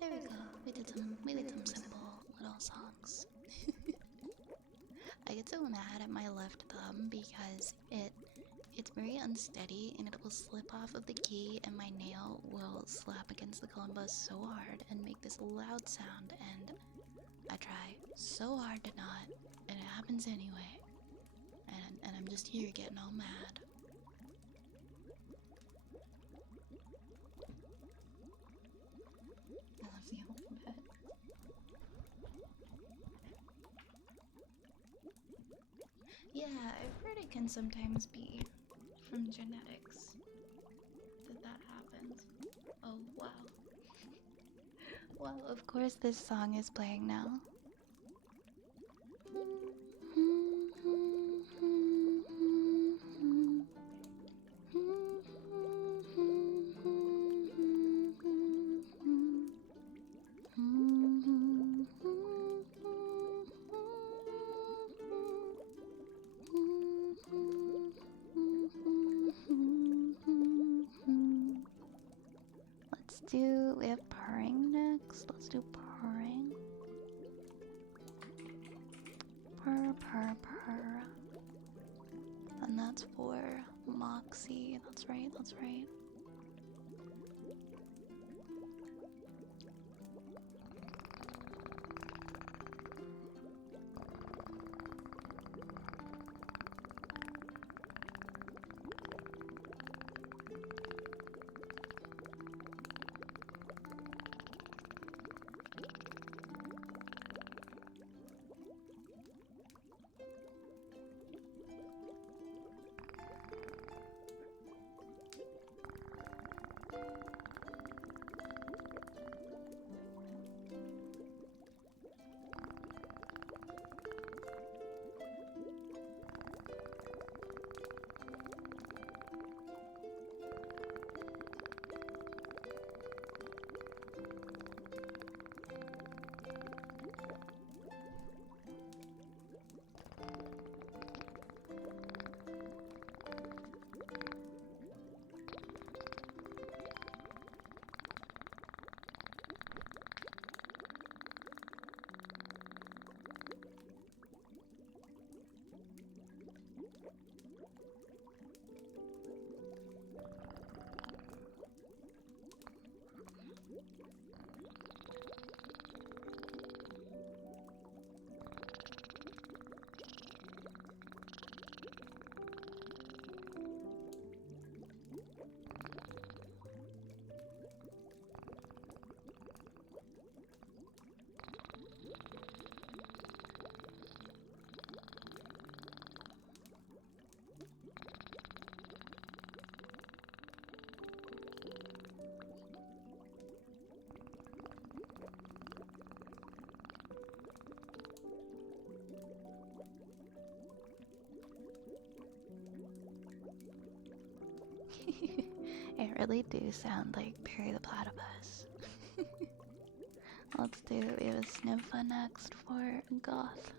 There we go. We did some simple little songs. get so mad at my left thumb because it's very unsteady and it will slip off of the key and my nail will slap against the compass so hard and make this loud sound, and I try so hard to not, and it happens anyway. And I'm just here getting all mad. I love the alphabet. Yeah, I've heard it can sometimes be from genetics that happens. Oh, wow. Well, of course this song is playing now. We have purring next. Let's do purring. Purr, purr, purr. And that's for Moxie. That's right, that's right. It really do sound like Perry the Platypus. Let's do we have a Snifa next for Goth.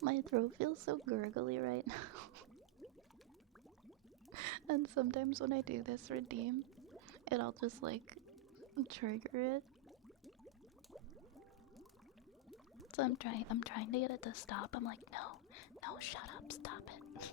My throat feels so gurgly right now. And sometimes when I do this redeem, it'll just like trigger it. So I'm trying to get it to stop. I'm like, no, shut up, stop it.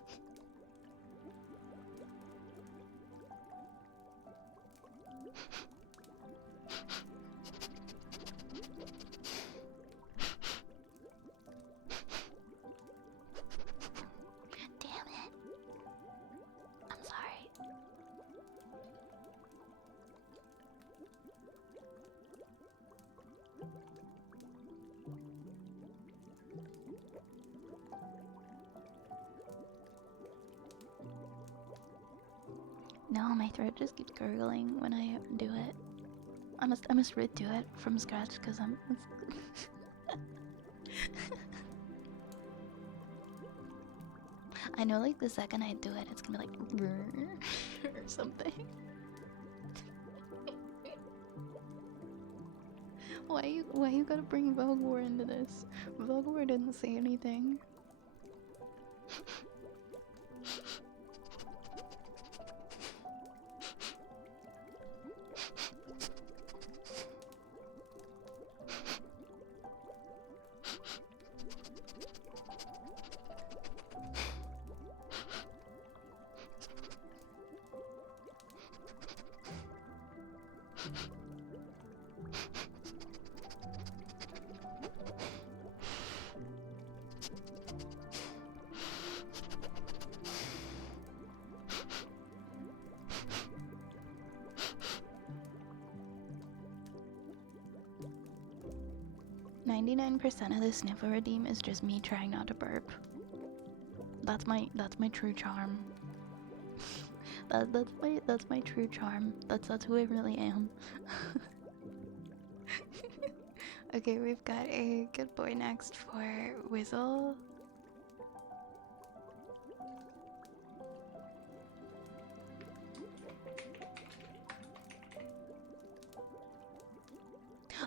Damn it. I'm sorry. No, my throat just keeps gurgling when I do it. I must redo it from scratch because I'm. I know, like the second I do it, it's gonna be like or something. Why you gotta bring Velgor into this? Velgor didn't say anything. 99% of the sniffle redeem is just me trying not to burp. That's my true charm. That's my true charm. That's who I really am. Okay, we've got a good boy next for Whizzle.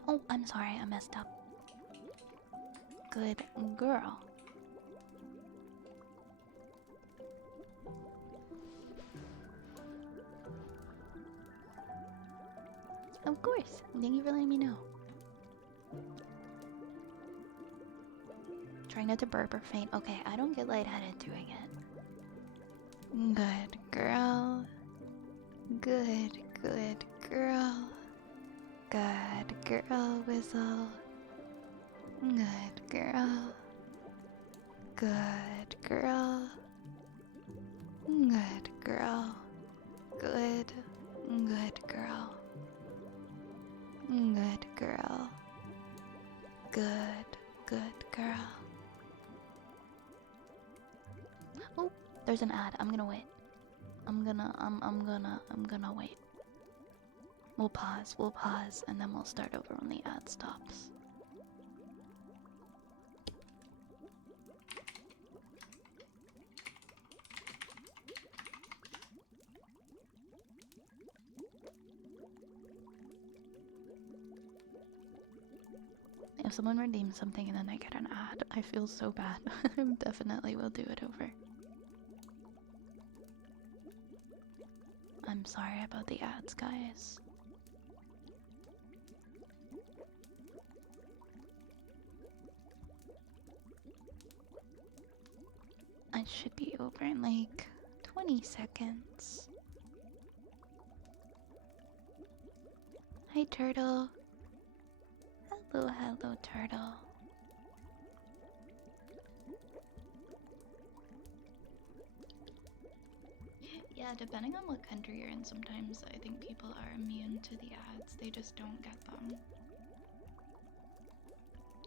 Oh, I'm sorry, I messed up. Good girl. Of course. Thank you for letting me know. Try not to burp or faint. Okay, I don't get lightheaded doing it. Good girl. Good girl. Good girl, Whistle. Good girl. Good girl. Good girl. Good girl. Good girl. Good girl. Oh, there's an ad. I'm gonna wait. I'm gonna wait. We'll pause, and then we'll start over when the ad stops. If someone redeems something and then I get an ad, I feel so bad. I definitely will do it over. I'm sorry about the ads, guys. I should be over in like 20 seconds. Hi, turtle. Hello, turtle. Yeah, depending on what country you're in, sometimes I think people are immune to the ads. They just don't get them.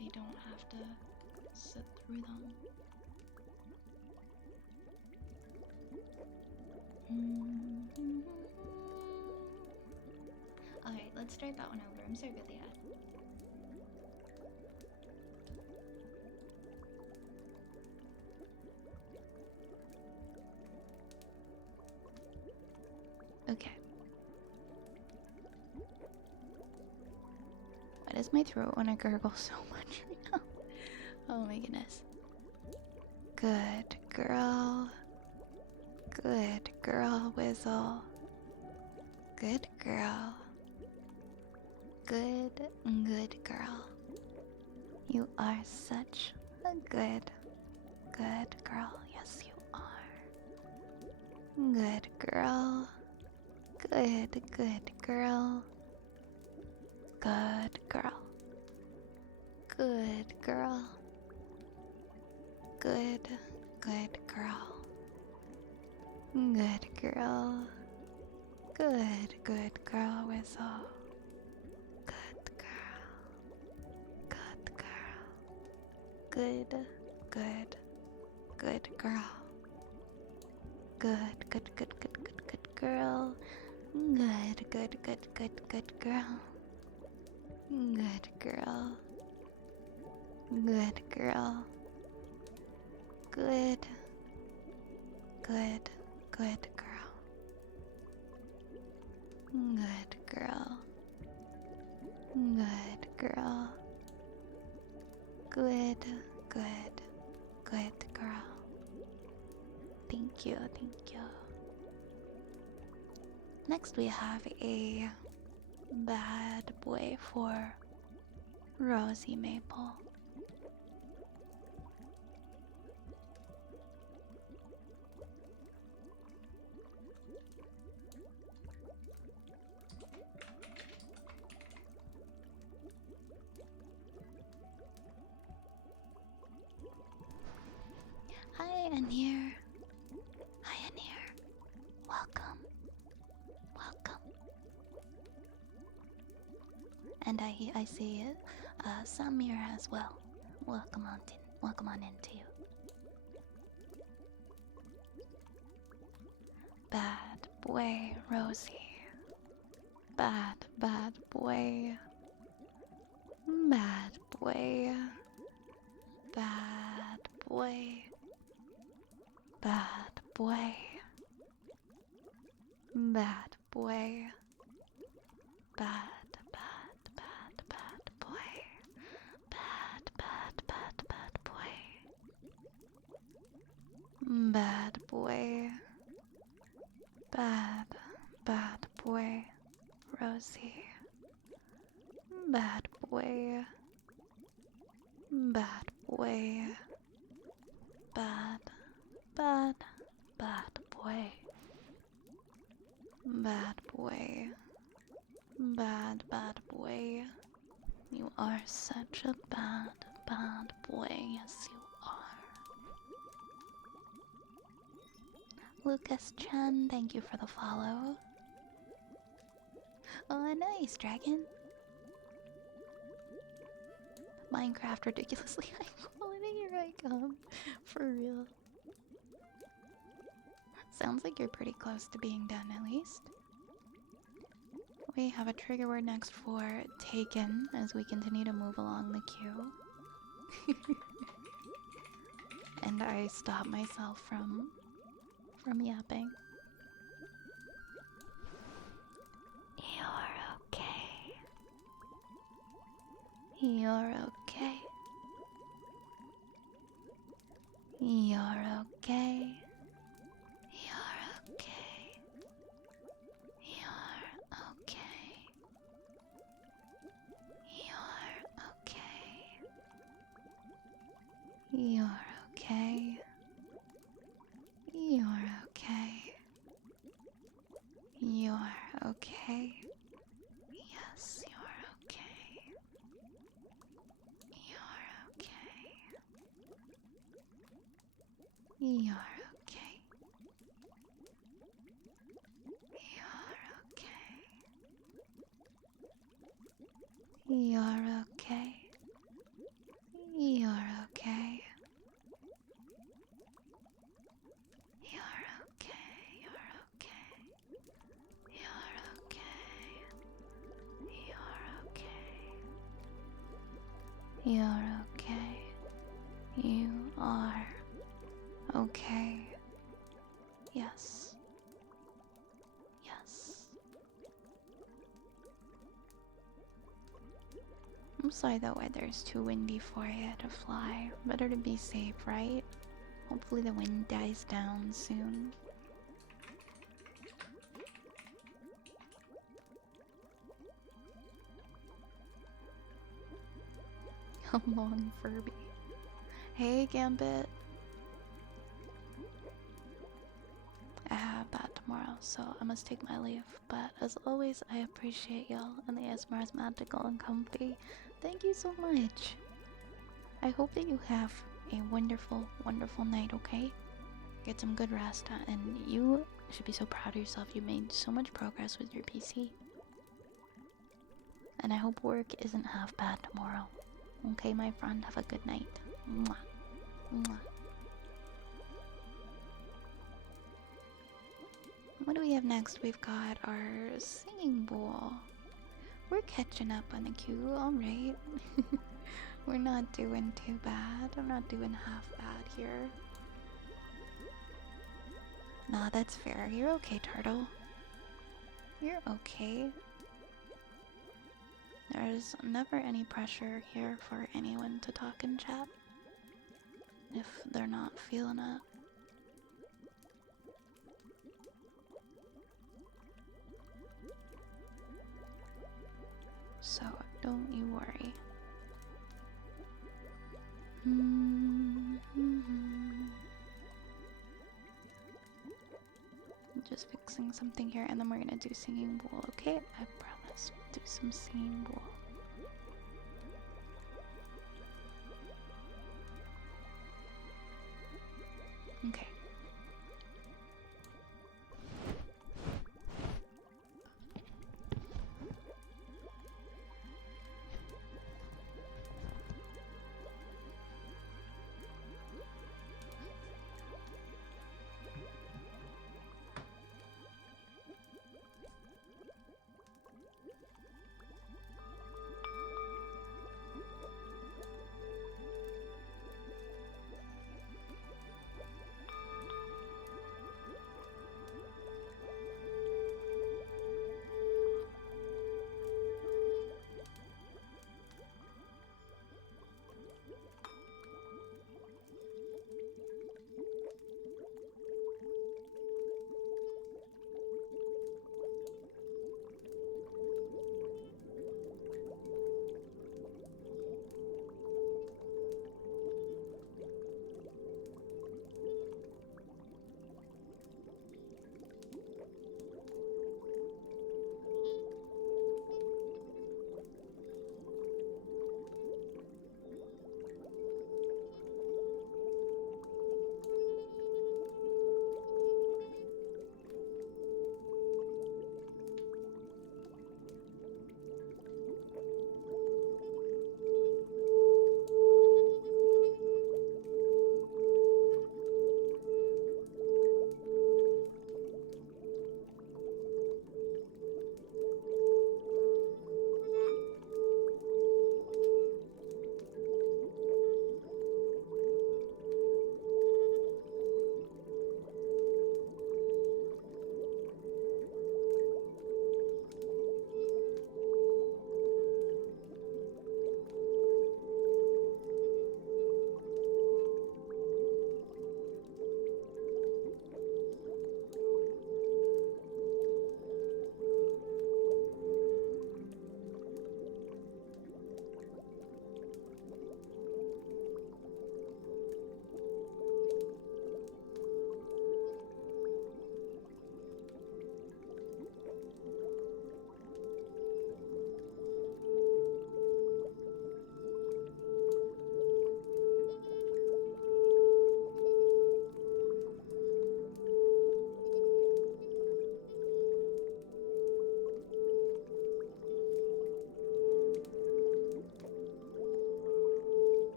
They don't have to sit through them. Alright, let's start that one over. I'm sorry about the ad. Okay. Why does my throat want to gurgle so much right now? Oh my goodness. Good girl. Good girl, Whistle. Good girl. Good girl. You are such a good girl. Yes, you are. Good girl. Good Good, good girl. Good girl. Good girl. Good, good girl. Good girl. Good, good girl, Whistle. Good girl. Good girl. Good, good, good girl. Good, good, good, good, good, good girl. Good, good, good, good, good girl. Good girl. Good girl. Good. Good, good girl. Good girl. Good girl. Good, good, good girl. Thank you, thank you. Next we have a bad boy for Rosie Maple. Hi, Anir. Hi, Anir. Welcome. Welcome. And I see it. Samir as well. Welcome on in to you. Bad boy, Rosie. Bad boy. Bad boy. Bad boy. Bad boy. Bad boy. Bad boy. Bad boy. Bad boy. Bad boy. Rosie. Bad boy. Bad boy. Bad boy. Bad boy. Bad boy. You are such a bad boy. Yes, you are. Lucas Chen, thank you for the follow. Oh, nice, Dragon. Minecraft ridiculously high quality, here I come. For real. Sounds like you're pretty close to being done, at least. We have a trigger word next for taken as we continue to move along the queue. And I stop myself from yapping. You're okay. You're okay. You're okay. You're okay. You're okay. You're okay. You're okay. You're okay. You're okay. Yes, you're okay. You're okay. You're okay. You're okay. You're okay. You're okay. You're okay. You're okay. You're okay. You're okay. You're okay. You are okay. Yes. Yes. I'm sorry the weather's too windy for you to fly. Better to be safe, right? Hopefully the wind dies down soon. Come on, Furby. Hey, Gambit. I have that tomorrow, so I must take my leave. But as always, I appreciate y'all, and the ASMR is magical and comfy. Thank you so much. I hope that you have a wonderful, wonderful night, okay? Get some good rest, and you should be so proud of yourself. You made so much progress with your PC. And I hope work isn't half bad tomorrow. Okay, my friend, have a good night. Mwah. Mwah. What do we have next? We've got our singing bowl. We're catching up on the queue, alright. We're not doing too bad. I'm not doing half bad here. Nah, that's fair. You're okay, Turtle. You're okay. There's never any pressure here for anyone to talk in chat if they're not feeling it. So don't you worry. Just fixing something here, and then we're gonna do singing bowl, okay? I promise. We'll do some singing bowl. Okay.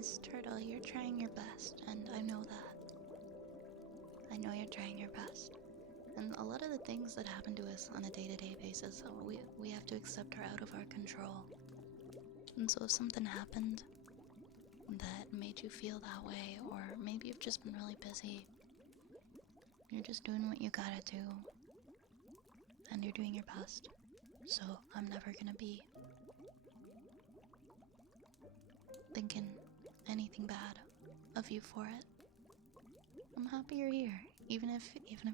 is, Turtle, you're trying your best, and I know that. I know you're trying your best. And a lot of the things that happen to us on a day-to-day basis, we have to accept are out of our control. And so if something happened that made you feel that way, or maybe you've just been really busy, you're just doing what you gotta do, and you're doing your best. So I'm never gonna be thinking anything bad of you for it. I'm happy you're here. Even if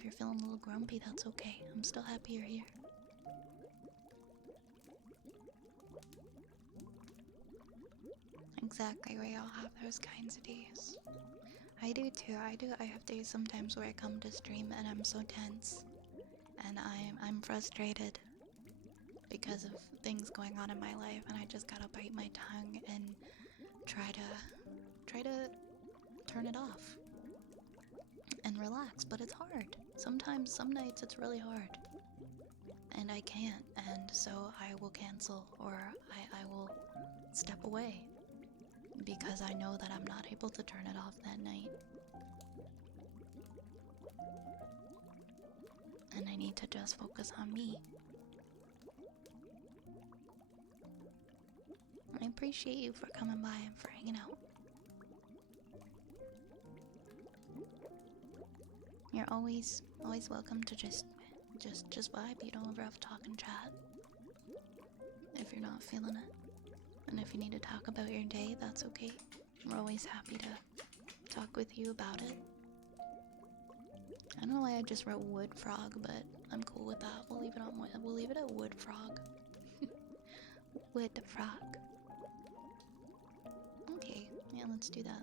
you're feeling a little grumpy, that's okay. I'm still happy you're here. Exactly, we all have those kinds of days. I do too. I have days sometimes where I come to stream and I'm so tense. And I'm frustrated because of things going on in my life, and I just gotta bite my tongue and try to turn it off and relax, but it's hard. Sometimes, some nights it's really hard. And I can't, and so I will cancel, or I will step away because I know that I'm not able to turn it off that night. And I need to just focus on me. I appreciate you for coming by and for hanging out. You're always welcome to just vibe. You don't ever have to talk and chat if you're not feeling it. And if you need to talk about your day, that's okay. We're always happy to talk with you about it. I don't know why I just wrote wood frog, but I'm cool with that. We'll leave it at wood frog. Wood frog. Okay, yeah, let's do that.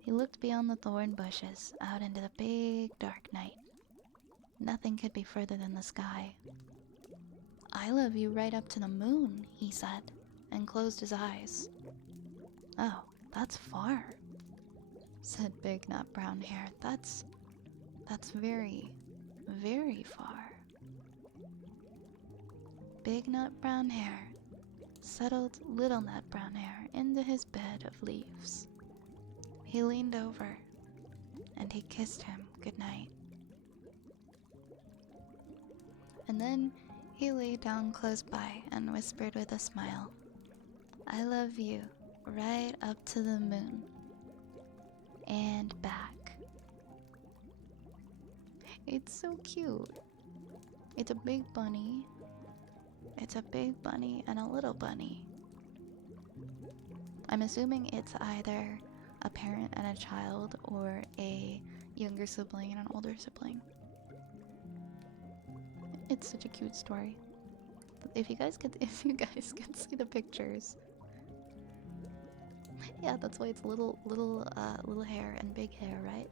He looked beyond the thorn bushes, out into the big dark night. Nothing could be further than the sky. "I love you right up to the moon," he said, and closed his eyes. "Oh, that's far," said Big Nut Brown Hair. That's very, very far." Big Nut Brown Hair settled Little Nut Brown Hair into his bed of leaves. He leaned over, and he kissed him goodnight. And then he lay down close by and whispered with a smile, "I love you right up to the moon and back." It's so cute. It's a big bunny. It's a big bunny and a little bunny. I'm assuming it's either a parent and a child or a younger sibling and an older sibling. It's such a cute story. If you guys could see the pictures. Yeah, that's why it's little hair and big hair, right?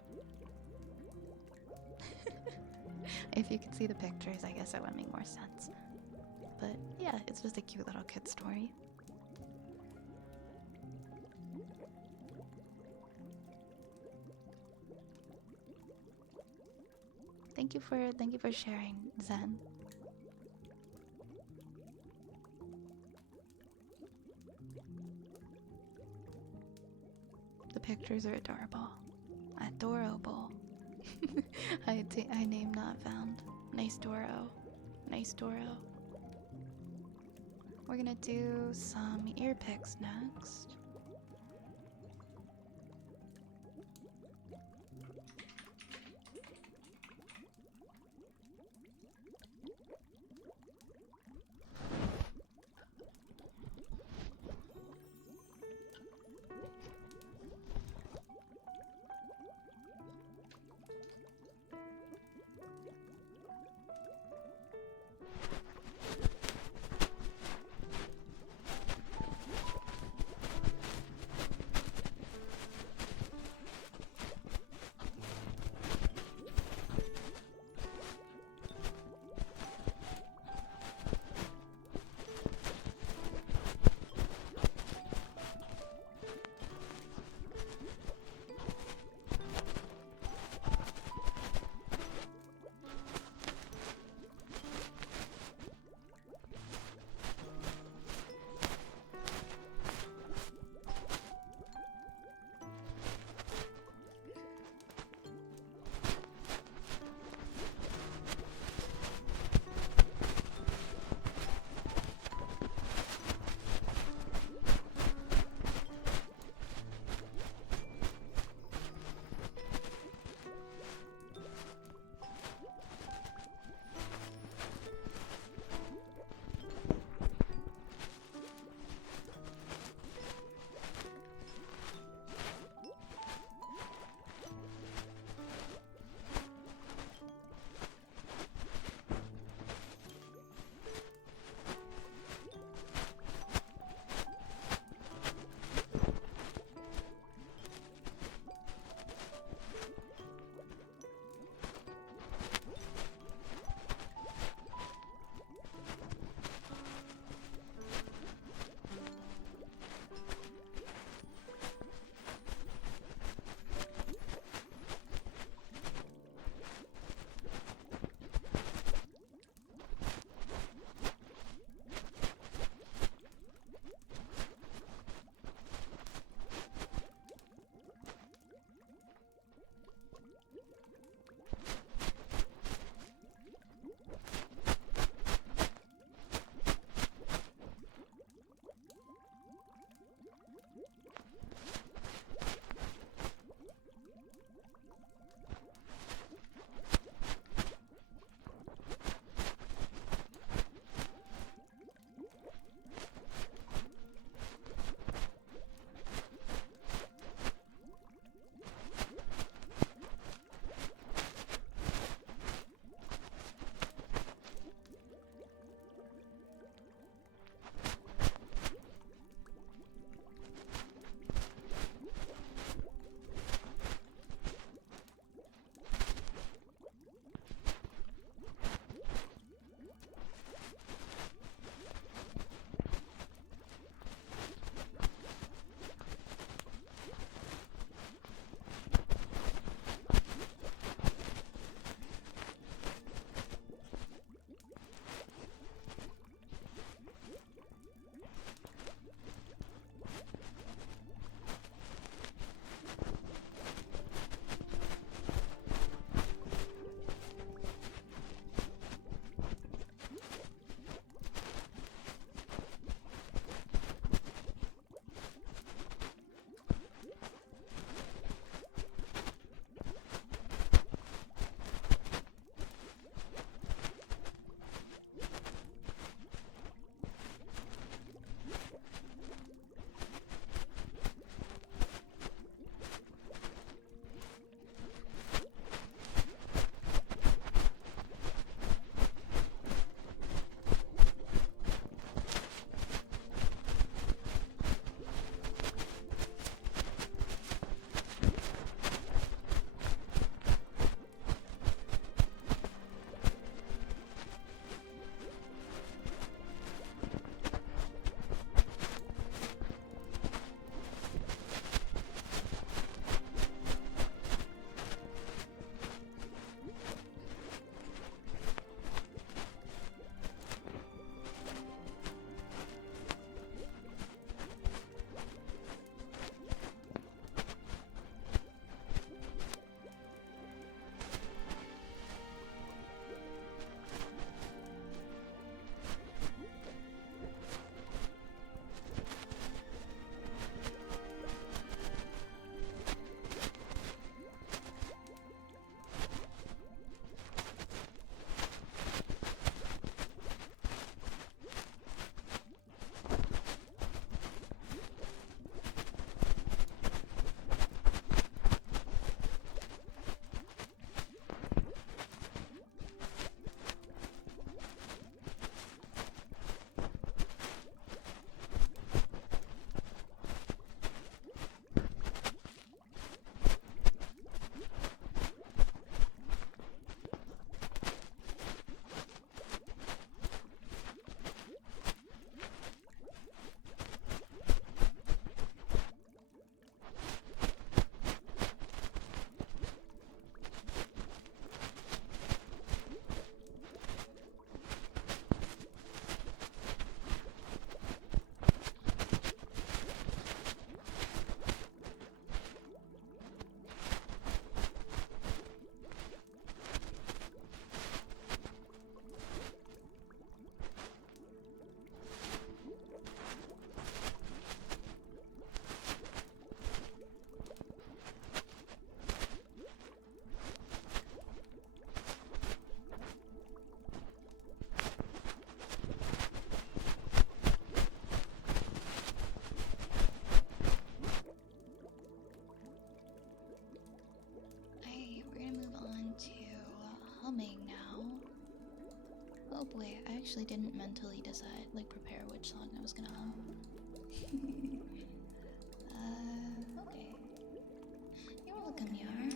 If you could see the pictures, I guess that would make more sense. But yeah, it's just a cute little kid story. Thank you for sharing, Zen. The pictures are adorable. Adorable. I name not found. Nice Doro. Nice Doro. We're gonna do some ear picks next. wait, I actually didn't mentally decide, like, prepare which song I was gonna hum. Okay. You're welcome, Yara.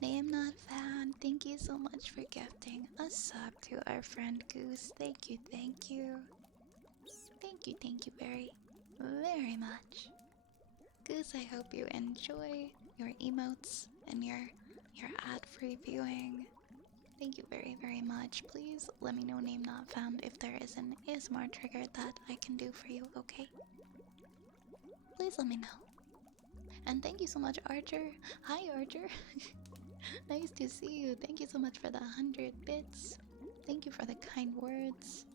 Name not found. Thank you so much for gifting a sub to our friend Goose. Thank you, thank you. Thank you very, very much. Goose, I hope you enjoy your emotes and your ad-free viewing. Thank you very, very much. Please let me know name not found if there is an ASMR trigger that I can do for you, okay? Please let me know. And thank you so much, Archer. Hi, Archer. Nice to see you. Thank you so much for the 100 bits. Thank you for the kind words.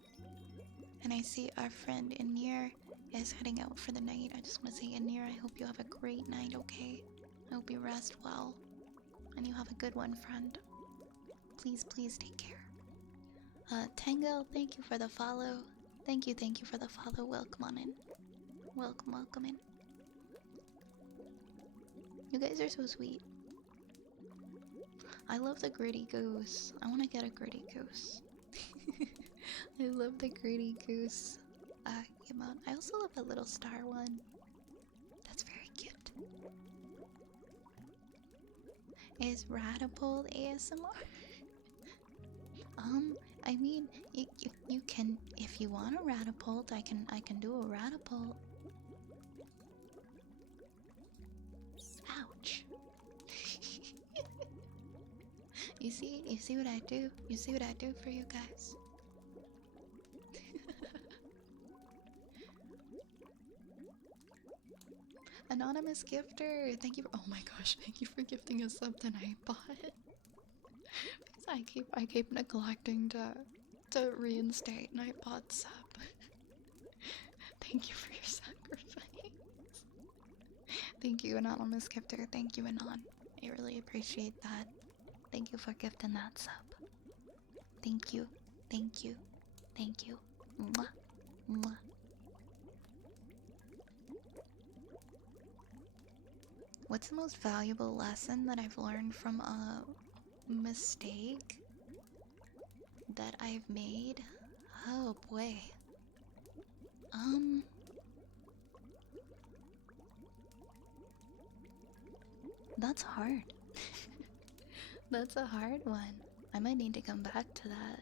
And I see our friend Anir is heading out for the night. I just want to say, Anir, I hope you have a great night, okay? I hope you rest well. And you have a good one, friend. Please, please take care. Tango, thank you for the follow. Thank you for the follow. Welcome on in. Welcome in. You guys are so sweet. I love the gritty goose. I want to get a gritty goose. I love the gritty goose emote. I also love the little star one. That's very cute. Is Ratapult ASMR? I mean, you can, if you want a Ratapult, I can do a Ratapult. Ouch. You see what I do? You see what I do for you guys? Anonymous gifter, thank you for, oh my gosh, thank you for gifting a sub tonight, bot. Because I keep neglecting to reinstate Nightbot sub. Thank you for your sacrifice. Thank you, Anonymous gifter. Thank you, Anon. I really appreciate that. Thank you for gifting that sub. Thank you. Thank you. Thank you. Mwah. Mwah. What's the most valuable lesson that I've learned from a mistake that I've made? Oh boy. That's hard. That's a hard one. I might need to come back to that.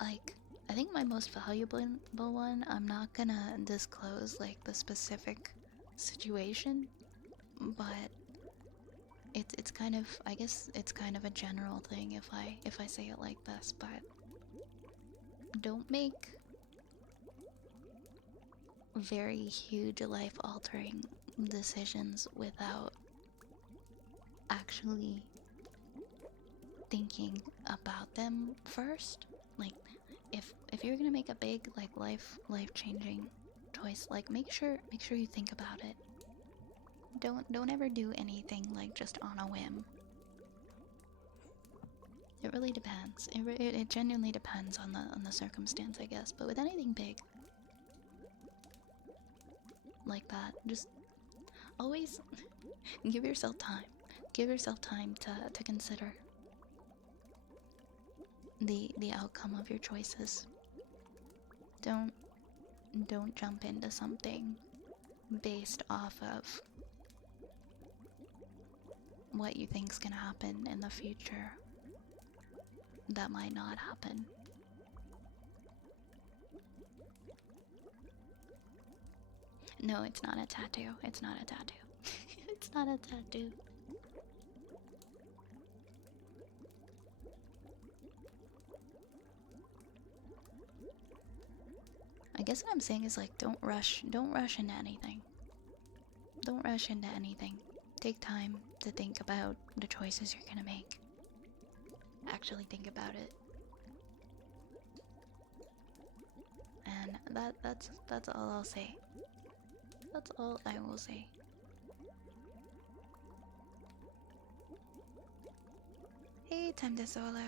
Like, I think my most valuable one, I'm not gonna disclose like the specific situation, but it's kind of, I guess it's kind of a general thing if I say it like this, but don't make very huge life altering decisions without actually thinking about them first. Like, if you're gonna make a big like life changing choice, like make sure you think about it. Don't ever do anything like just on a whim. It really depends. It genuinely depends on the circumstance, I guess. But with anything big like that, just always give yourself time. Give yourself time to consider the outcome of your choices. Don't jump into something based off of what you think's gonna happen in the future that might not happen. No, it's not a tattoo. It's not a tattoo. It's not a tattoo. I guess what I'm saying is like don't rush into anything. Don't rush into anything. Take time to think about the choices you're gonna make. Actually think about it. And that's all I'll say. That's all I will say. Hey, time to solo.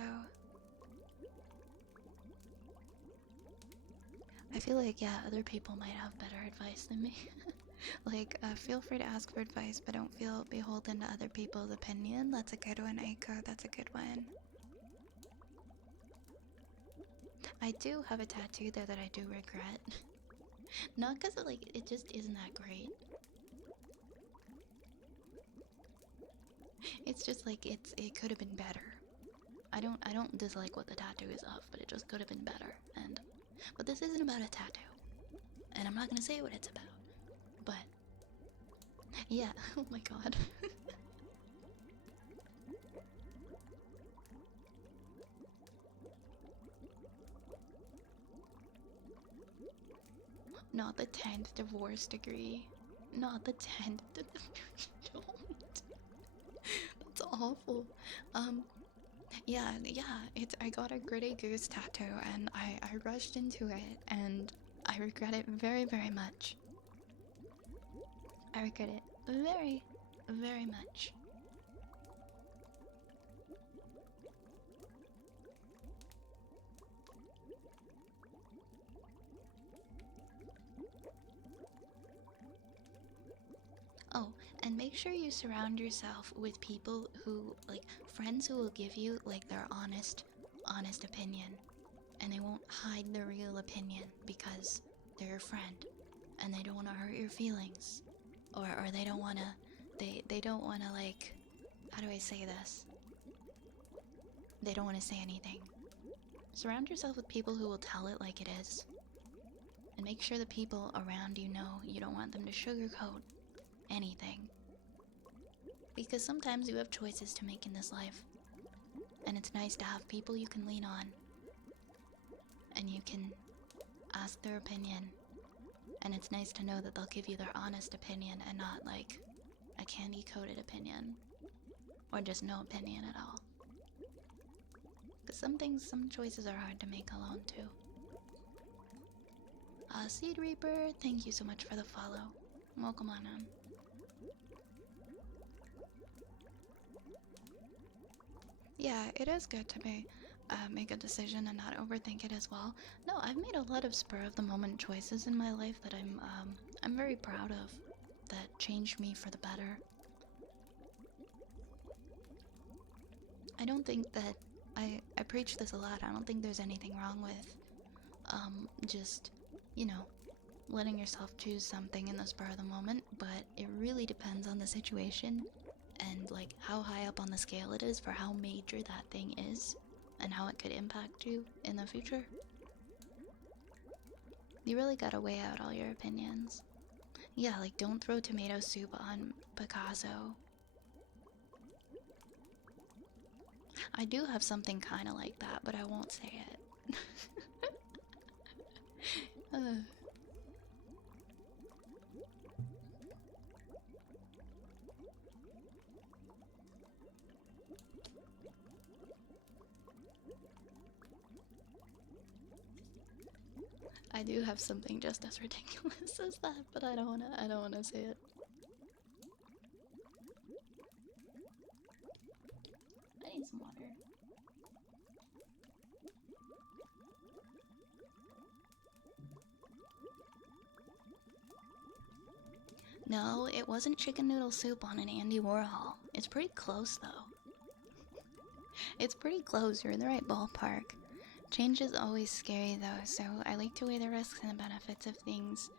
I feel like, yeah, other people might have better advice than me. Like, feel free to ask for advice, but don't feel beholden to other people's opinion. That's a good one, Aiko. That's a good one. I do have a tattoo there that I do regret. Not because it just isn't that great. It's just like it could have been better. I don't dislike what the tattoo is of, but it just could have been better. But this isn't about a tattoo. And I'm not gonna say what it's about. But yeah, oh my god. Not the 10th divorce degree. Not the 10th. Don't. That's awful. Yeah, I got a gritty goose tattoo and I rushed into it and I regret it very, very much. I regret it very, very much. Oh, and make sure you surround yourself with people who, like, friends who will give you, like, their honest opinion. And they won't hide their real opinion because they're your friend. and they don't want to hurt your feelings, or they don't want to, they don't want to, like, how do I say this? They don't want to say anything. Surround yourself with people who will tell it like it is. And make sure the people around you know you don't want them to sugarcoat anything. Because sometimes you have choices to make in this life. And it's nice to have people you can lean on. And you can ask their opinion. And it's nice to know that they'll give you their honest opinion and not like a candy-coated opinion. Or just no opinion at all. Because some choices are hard to make alone too. Seed Reaper, thank you so much for the follow. Welcome on in. Yeah, it is good to make a decision and not overthink it as well. No, I've made a lot of spur-of-the-moment choices in my life that I'm very proud of, that changed me for the better. I don't think that I preach this a lot. I don't think there's anything wrong with just, you know, letting yourself choose something in the spur of the moment, but it really depends on the situation and like how high up on the scale it is for how major that thing is and how it could impact you in the future. You really gotta weigh out all your opinions. Yeah, like don't throw tomato soup on Picasso. I do have something kind of like that, but I won't say it. I do have something just as ridiculous as that, but I don't wanna say it. I need some water. No, it wasn't chicken noodle soup on an Andy Warhol. It's pretty close though. It's pretty close, you're in the right ballpark. Change is always scary though, so I like to weigh the risks and the benefits if things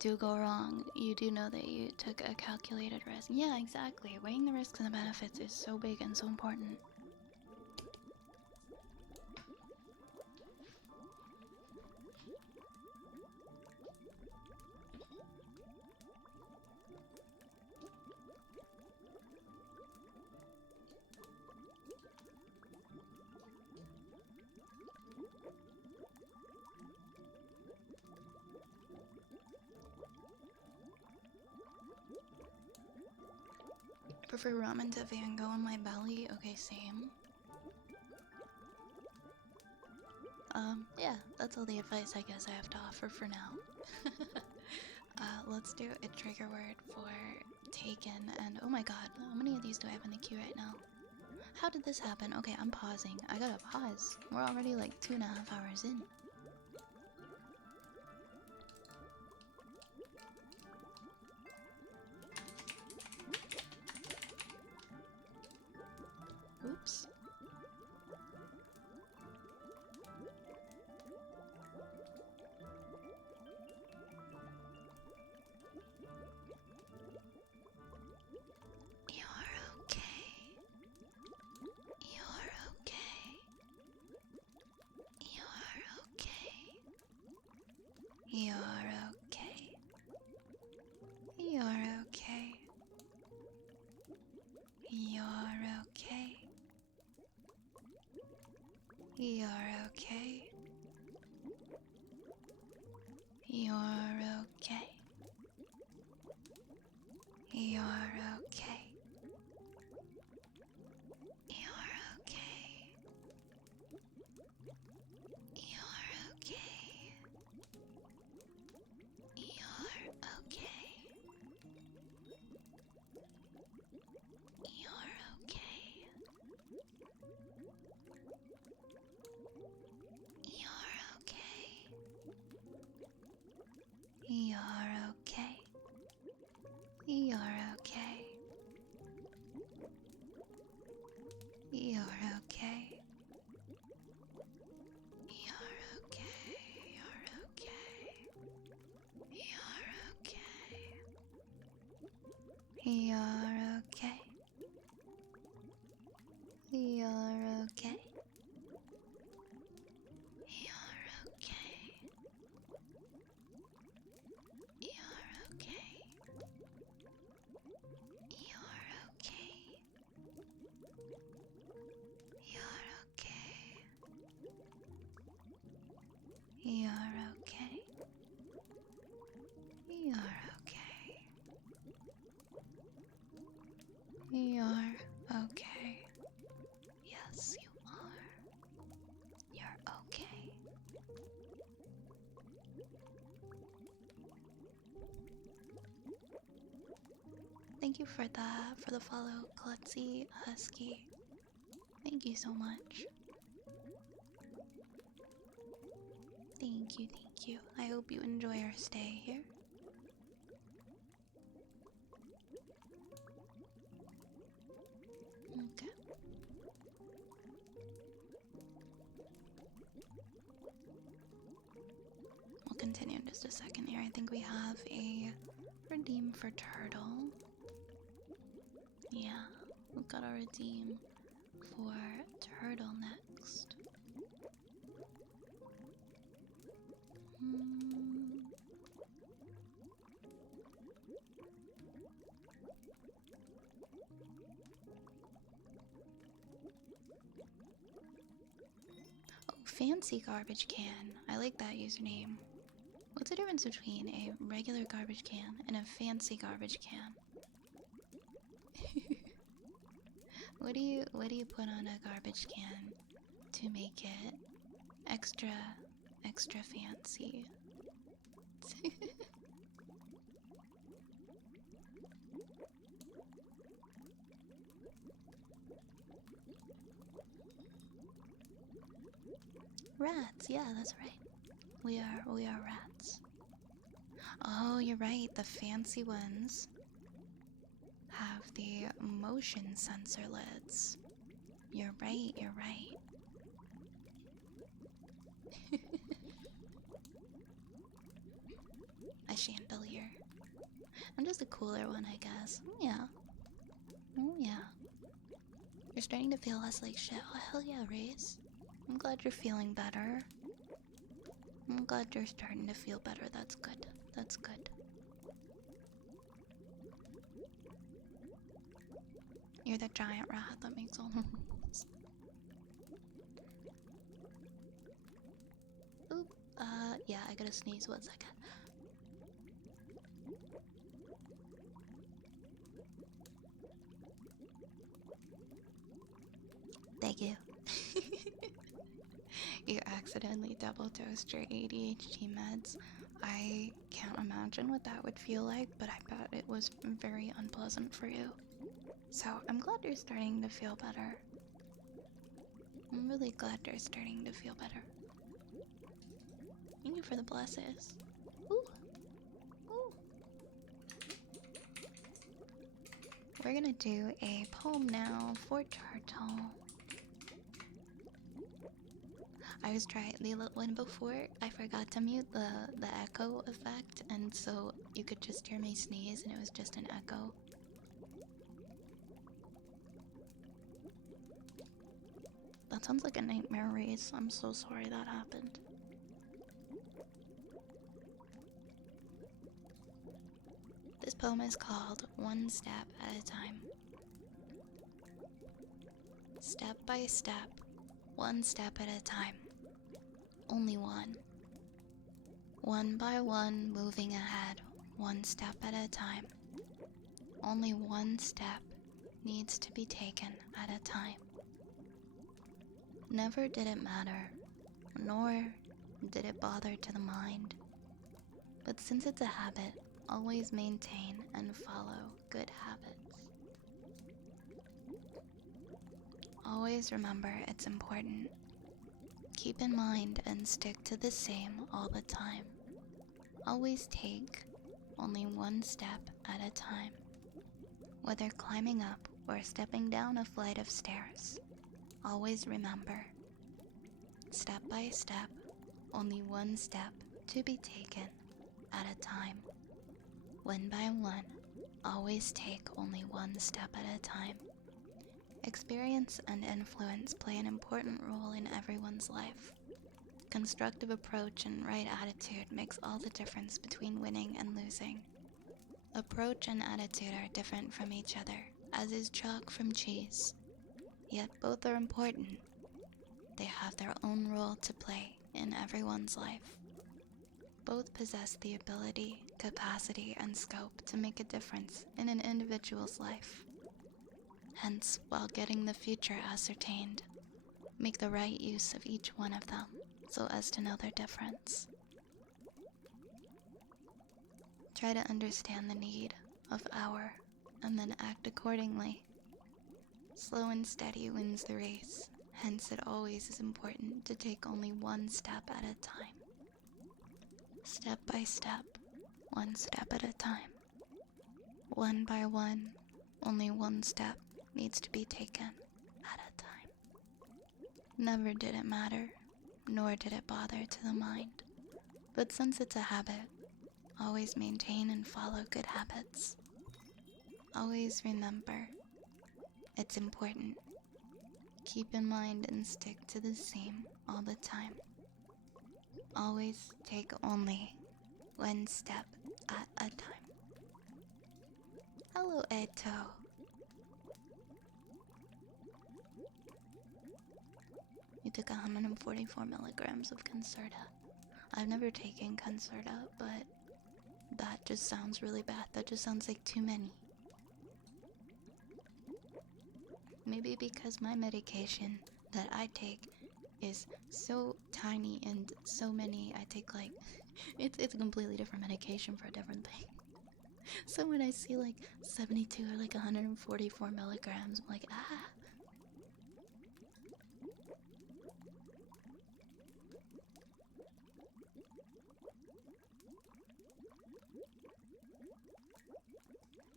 do go wrong. You do know that you took a calculated risk. Yeah, exactly. Weighing the risks and the benefits is so big and so important. Prefer ramen to Van Gogh in my belly? Okay, same. Yeah, that's all the advice I guess I have to offer for now. Let's do a trigger word for taken, and oh my god, how many of these do I have in the queue right now? How did this happen? Okay, I'm pausing. I gotta pause. We're already like 2.5 hours in. Oops. You're okay. You're okay. You're okay. You're okay. You're okay. You're okay. You're okay. You're okay. You're okay. You're okay. You're okay. You're okay. You're okay. You're okay. You're okay. You're okay. You're okay. You're okay. You're okay. You're okay. You're okay. You're okay. Yes, you are. You're okay. Thank you for the follow, Klutzy Husky. Thank you so much. Thank you, thank you. I hope you enjoy our stay here. Okay. We'll continue in just a second here. I think we have a redeem for Turtle. Yeah, we've got a redeem for Turtle next. Oh, fancy garbage can. I like that username. What's the difference between a regular garbage can and a fancy garbage can? What do you put on a garbage can to make it extra fancy? Rats, yeah, that's right. We are rats. Oh, you're right. The fancy ones have the motion sensor lids. You're right, you're right. A chandelier. I'm just a cooler one, I guess. Yeah. Oh, yeah. You're starting to feel less like shit. Oh, hell yeah, Reese. I'm glad you're feeling better. I'm glad you're starting to feel better. That's good. That's good. You're the giant rat that makes all the rules. Oop. Yeah, I gotta sneeze 1 second. Thank you. You accidentally double dosed your ADHD meds. I can't imagine what that would feel like, but I bet it was very unpleasant for you. So I'm glad you're starting to feel better. I'm really glad you're starting to feel better. Thank you for the blesses. Ooh. Ooh. We're gonna do a poem now for Turtle. I was trying the one before. I forgot to mute the echo effect, and so you could just hear me sneeze, and it was just an echo. That sounds like a nightmare, Reese. I'm so sorry that happened. This poem is called One Step at a Time. Step by step, one step at a time. Only one. One by one, moving ahead, one step at a time. Only one step needs to be taken at a time. Never did it matter, nor did it bother to the mind. But since it's a habit, always maintain and follow good habits. Always remember it's important. Keep in mind and stick to the same all the time. Always take only one step at a time. Whether climbing up or stepping down a flight of stairs, always remember, step by step, only one step to be taken at a time. One by one, always take only one step at a time. Experience and influence play an important role in everyone's life. Constructive approach and right attitude makes all the difference between winning and losing. Approach and attitude are different from each other, as is chalk from cheese. Yet both are important. They have their own role to play in everyone's life. Both possess the ability, capacity, and scope to make a difference in an individual's life. Hence, while getting the future ascertained, make the right use of each one of them so as to know their difference. Try to understand the need of our, and then act accordingly. Slow and steady wins the race, hence it always is important to take only one step at a time. Step by step, one step at a time. One by one, only one step needs to be taken at a time. Never did it matter, nor did it bother to the mind. But since it's a habit, always maintain and follow good habits. Always remember, it's important. Keep in mind and stick to the same all the time. Always take only one step at a time. Hello, Eto. You took 144 milligrams of Concerta. I've never taken Concerta, but that just sounds really bad. That just sounds like too many. Maybe because my medication that I take is so tiny and so many, I take like, it's a completely different medication for a different thing. So when I see like 72 or like 144 milligrams, I'm like, ah.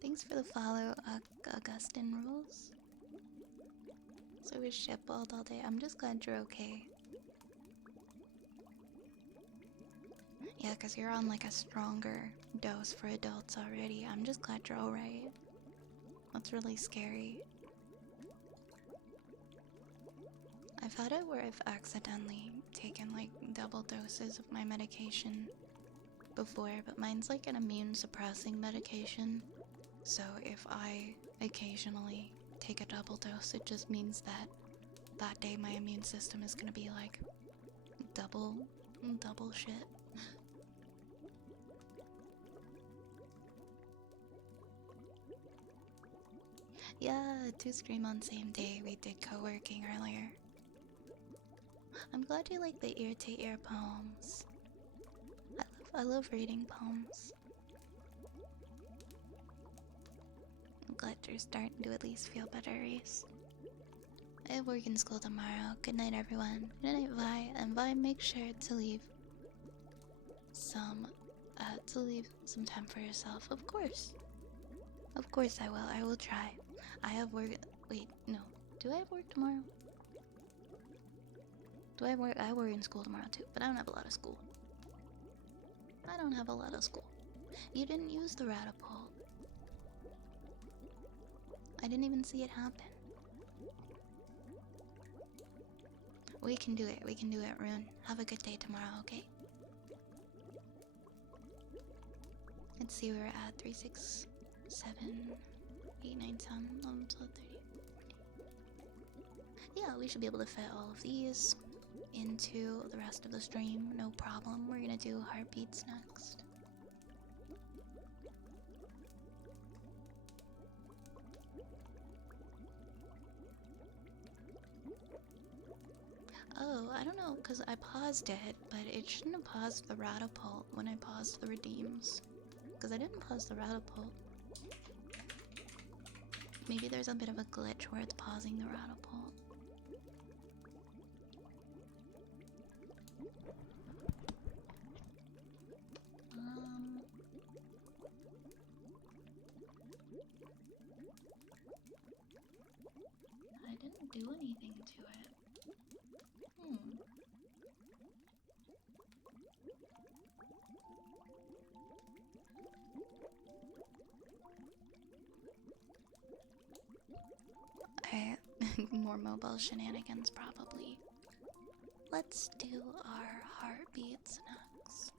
Thanks for the follow, Augustin Rules. So we shitballed all day. I'm just glad you're okay. Yeah, because you're on like a stronger dose for adults already. I'm just glad you're alright. That's really scary. I've had it where I've accidentally taken like double doses of my medication before, but mine's like an immune suppressing medication. So if I occasionally take a double dose, it just means that that day my immune system is gonna be like double shit. Yeah, 2 stream on same day. We did co-working earlier. I'm glad you like the ear-to-ear poems. I love reading poems. I'm glad you're starting to at least feel better, Reese. I have work in school tomorrow. Good night, everyone. Good night, Vi. And Vi, make sure to leave some time for yourself. Of course. Of course I will. I will try. I have work. Wait, no. Do I have work tomorrow? Do I have work? I work in school tomorrow too, but I don't have a lot of school. I don't have a lot of school. You didn't use the Ratapult. I didn't even see it happen. We can do it. We can do it, Rune. Have a good day tomorrow, okay? Let's see where we're at. 3, 6, 7, 8, 9, 10, 11, 12, 13. Yeah, we should be able to fit all of these into the rest of the stream. No problem. We're gonna do heartbeats next. Oh, I don't know, because I paused it, but it shouldn't have paused the Ratapult when I paused the redeems. Because I didn't pause the Ratapult. Maybe there's a bit of a glitch where it's pausing the Ratapult. I didn't do anything to it. more mobile shenanigans, probably. Let's do our heartbeats next.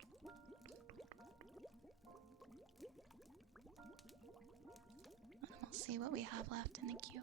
And we'll see what we have left in the queue.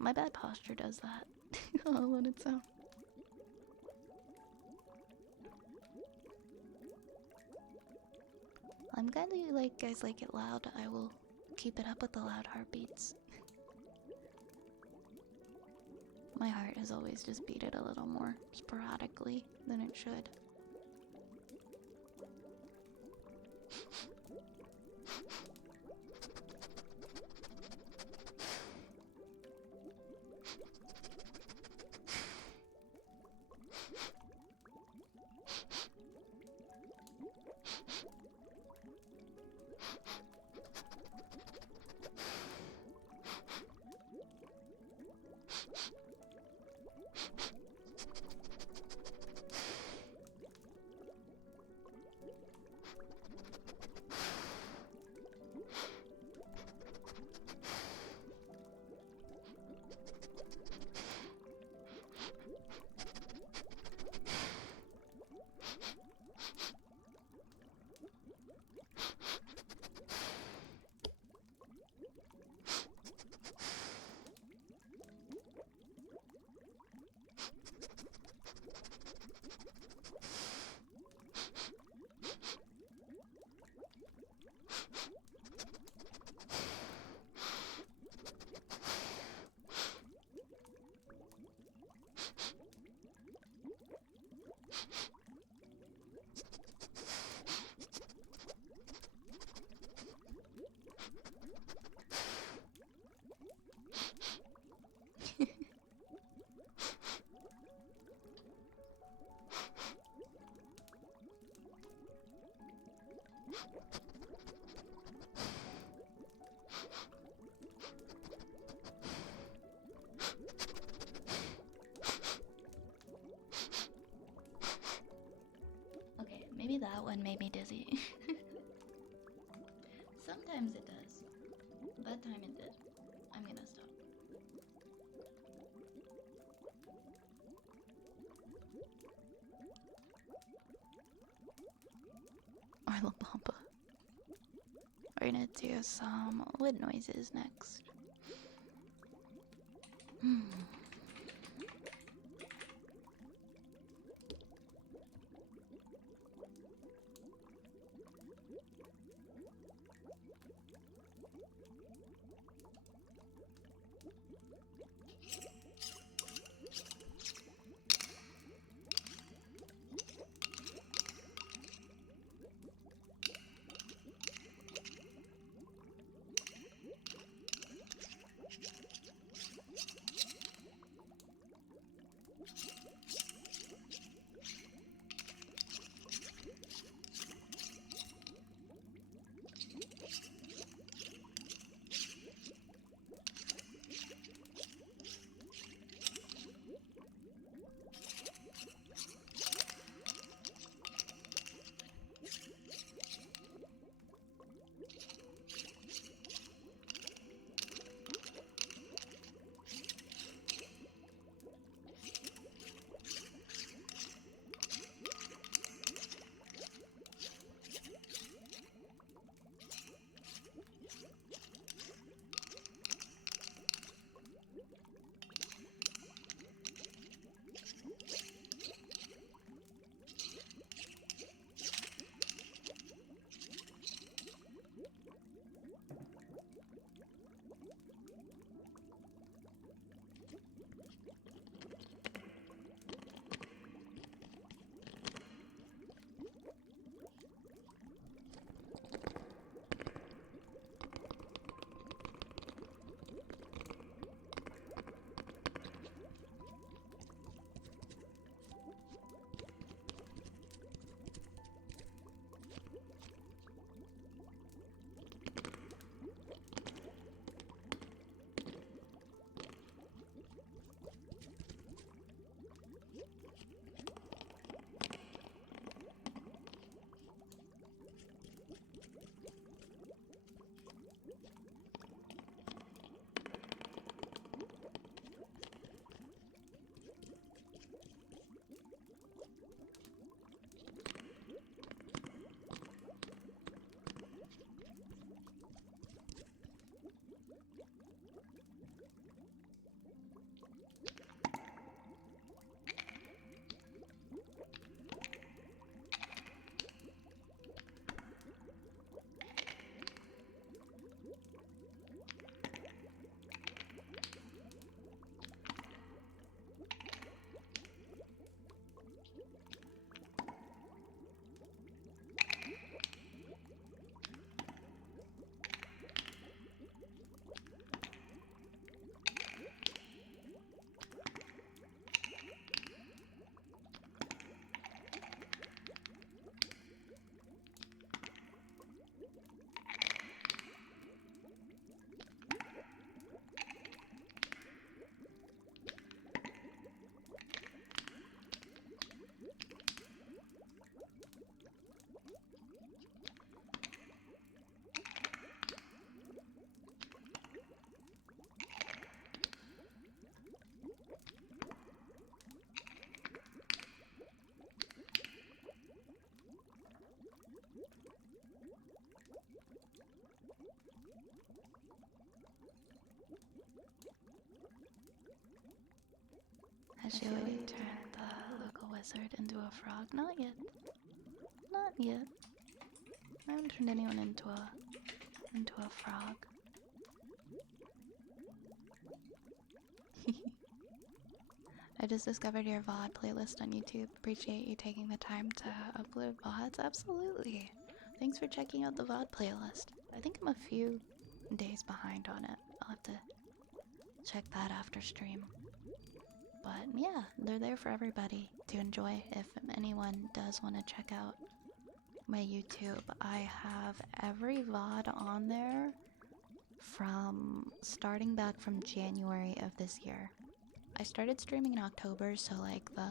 My bad posture does that. All on its own. I'm glad that you guys like it loud. I will keep it up with the loud heartbeats. My heart has always just beaten a little more sporadically than it should. Okay, maybe that one made me dizzy. Sometimes it does. That time it did. I'm gonna stop. Or La Bamba. We're gonna do some wood noises next. Has she already turned the local wizard into a frog? Not yet. Not yet. I haven't turned anyone into a frog. I just discovered your VOD playlist on YouTube. Appreciate you taking the time to upload VODs. Absolutely. Thanks for checking out the VOD playlist. I think I'm a few days behind on it. I'll have to check that after stream. But yeah, they're there for everybody to enjoy. If anyone does want to check out my YouTube, I have every VOD on there from starting back from January of this year. I started streaming in October, so like the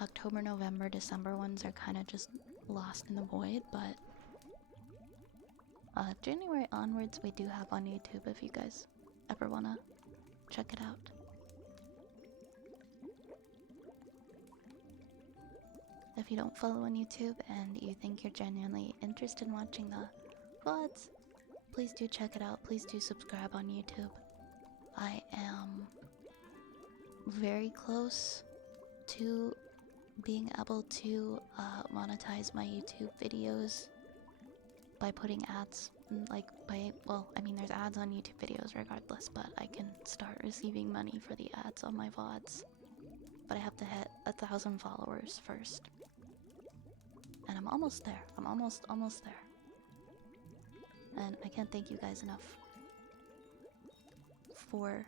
October, November, December ones are kind of just lost in the void, but January onwards we do have on YouTube if you guys ever want to check it out. If you don't follow on YouTube and you think you're genuinely interested in watching the VODs, please do check it out. Please do subscribe on YouTube. I am very close to being able to monetize my YouTube videos by putting ads, there's ads on YouTube videos regardless, but I can start receiving money for the ads on my VODs. But I have to hit 1,000 followers first. And I'm almost there. I'm almost there. And I can't thank you guys enough for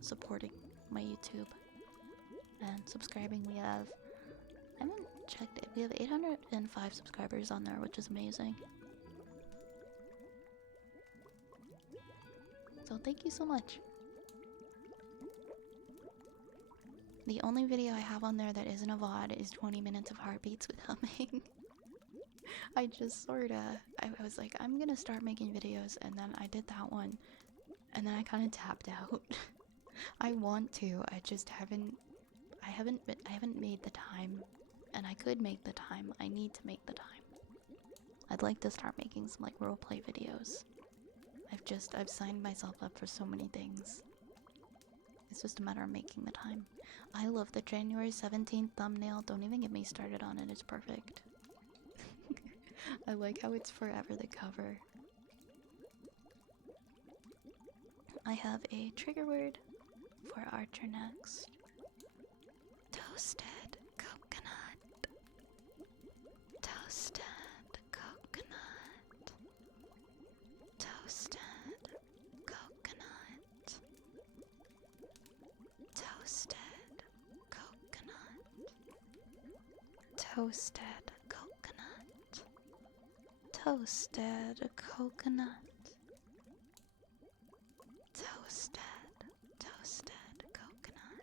supporting my YouTube and subscribing. I haven't checked it. We have 805 subscribers on there, which is amazing. So thank you so much. The only video I have on there that isn't a VOD is 20 minutes of heartbeats with humming. I just I was like, I'm gonna start making videos, and then I did that one, and then I kind of tapped out. I want to, I just haven't made the time, and I could make the time. I need to make the time. I'd like to start making some like roleplay videos. I've signed myself up for so many things. It's just a matter of making the time. I love the January 17th thumbnail. Don't even get me started on it. It's perfect. I like how it's forever the cover. I have a trigger word for Archer next. Toasted coconut. Toasted coconut. Toasted coconut. Toasted coconut. Toasted coconut. Toasted coconut. Toasted coconut.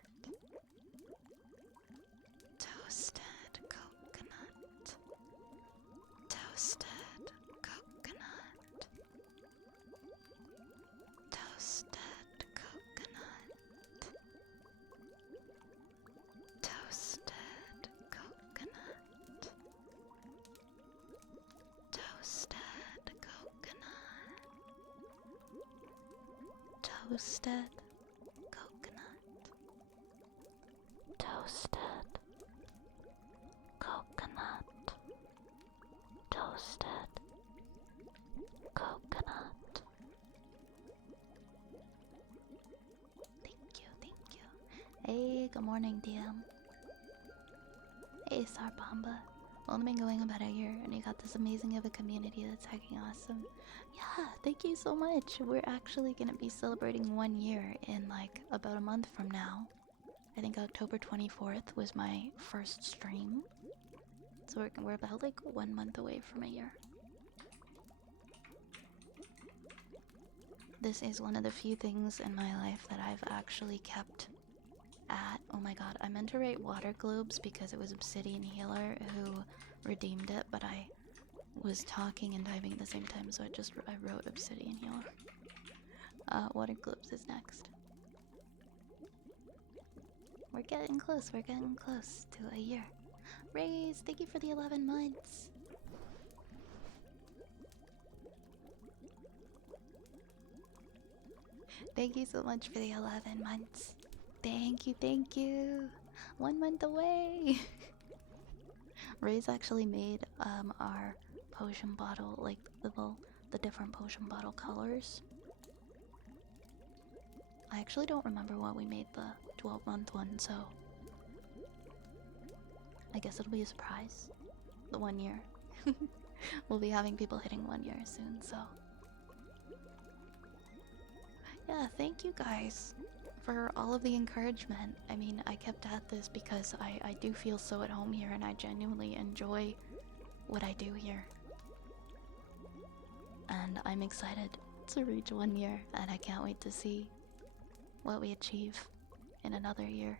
Toasted coconut. Toasted coconut. Toasted coconut. Toasted coconut. Toasted coconut. Toasted coconut. Toasted coconut. Toasted coconut. Thank you. Hey, good morning, DM. Hey, Sarbamba. Only been going about a year, and you got this amazing of a community that's hecking awesome. Yeah, thank you so much. We're actually gonna be celebrating 1 year in like about a month from now. I think October 24th was my first stream. So we're about like 1 month away from a year. This is one of the few things in my life that I've actually kept at. Oh my god, I meant to write water globes because it was Obsidian Healer who redeemed it, but I was talking and typing at the same time, so I wrote Obsidian Healer. Water globes is next. We're getting close to a year. Raise, thank you for the 11 months. Thank you so much for the 11 months. Thank you, thank you. 1 month away. Ray's actually made our potion bottle, like the different potion bottle colors. I actually don't remember what we made the 12-month one, so I guess it'll be a surprise. The 1 year. We'll be having people hitting 1 year soon, so yeah, thank you guys for all of the encouragement. I mean, I kept at this because I do feel so at home here and I genuinely enjoy what I do here. And I'm excited to reach 1 year and I can't wait to see what we achieve in another year.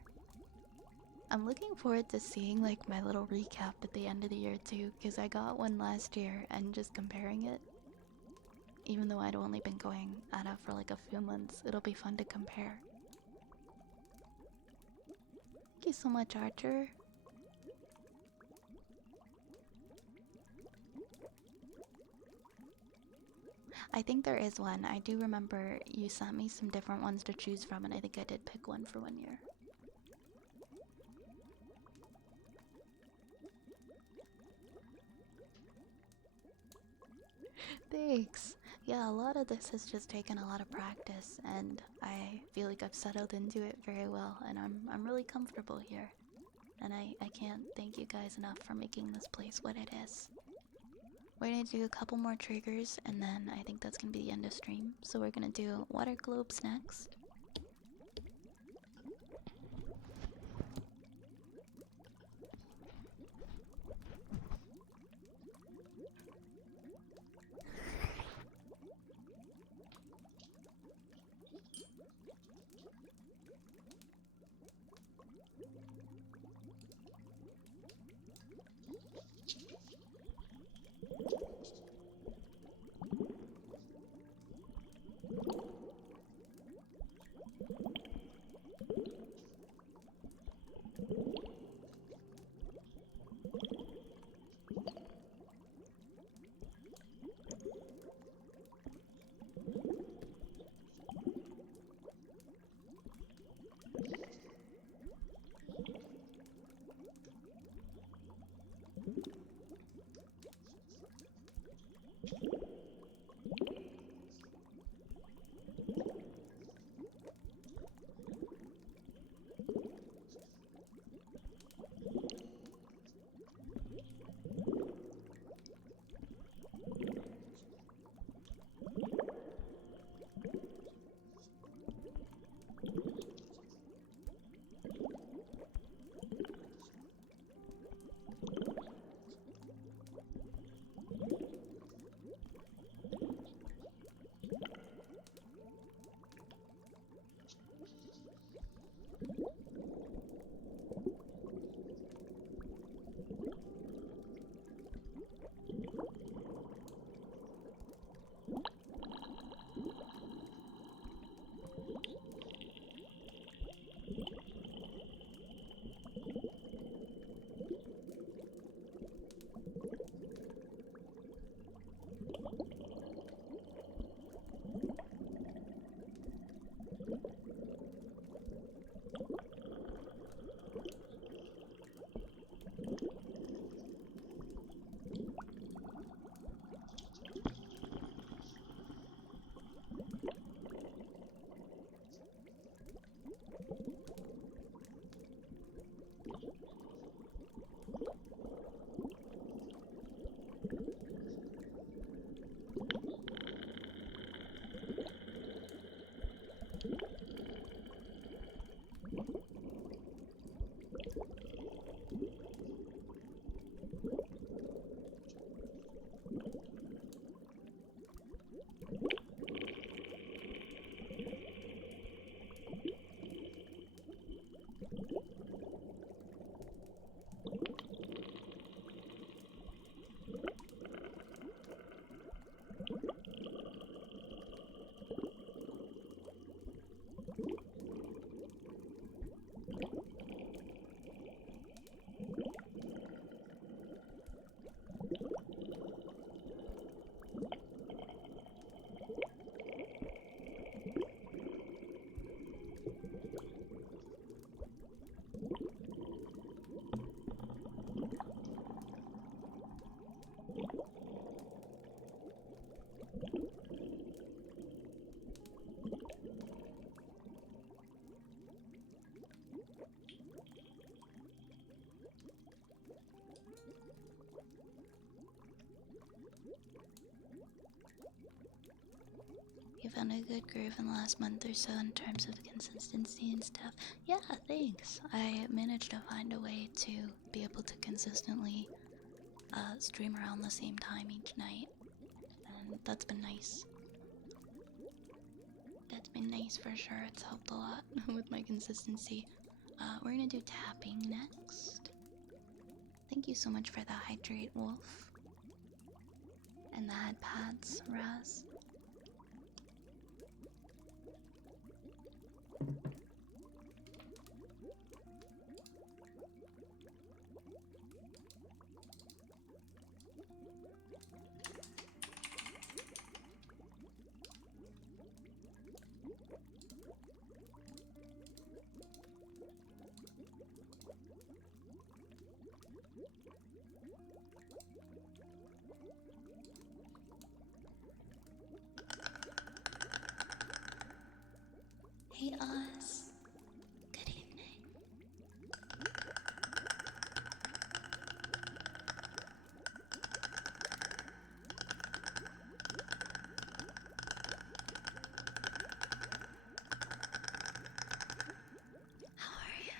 I'm looking forward to seeing like my little recap at the end of the year too, because I got one last year and just comparing it. Even though I'd only been going at it for like a few months, it'll be fun to compare. Thank you so much, Archer. I think there is one. I do remember you sent me some different ones to choose from, and I think I did pick one for 1 year. Thanks. Yeah, a lot of this has just taken a lot of practice, and I feel like I've settled into it very well, and I'm really comfortable here. And I can't thank you guys enough for making this place what it is. We're gonna do a couple more triggers, and then I think that's gonna be the end of stream. So we're gonna do water globes next. You found a good groove in the last month or so in terms of consistency and stuff. Yeah, thanks. I managed to find a way to be able to consistently stream around the same time each night, and that's been nice. That's been nice for sure. It's helped a lot with my consistency. We're gonna do tapping next. Thank you so much for the hydrate, Wolf. And the head pads, Raz. Hey Oz, good evening. How are you?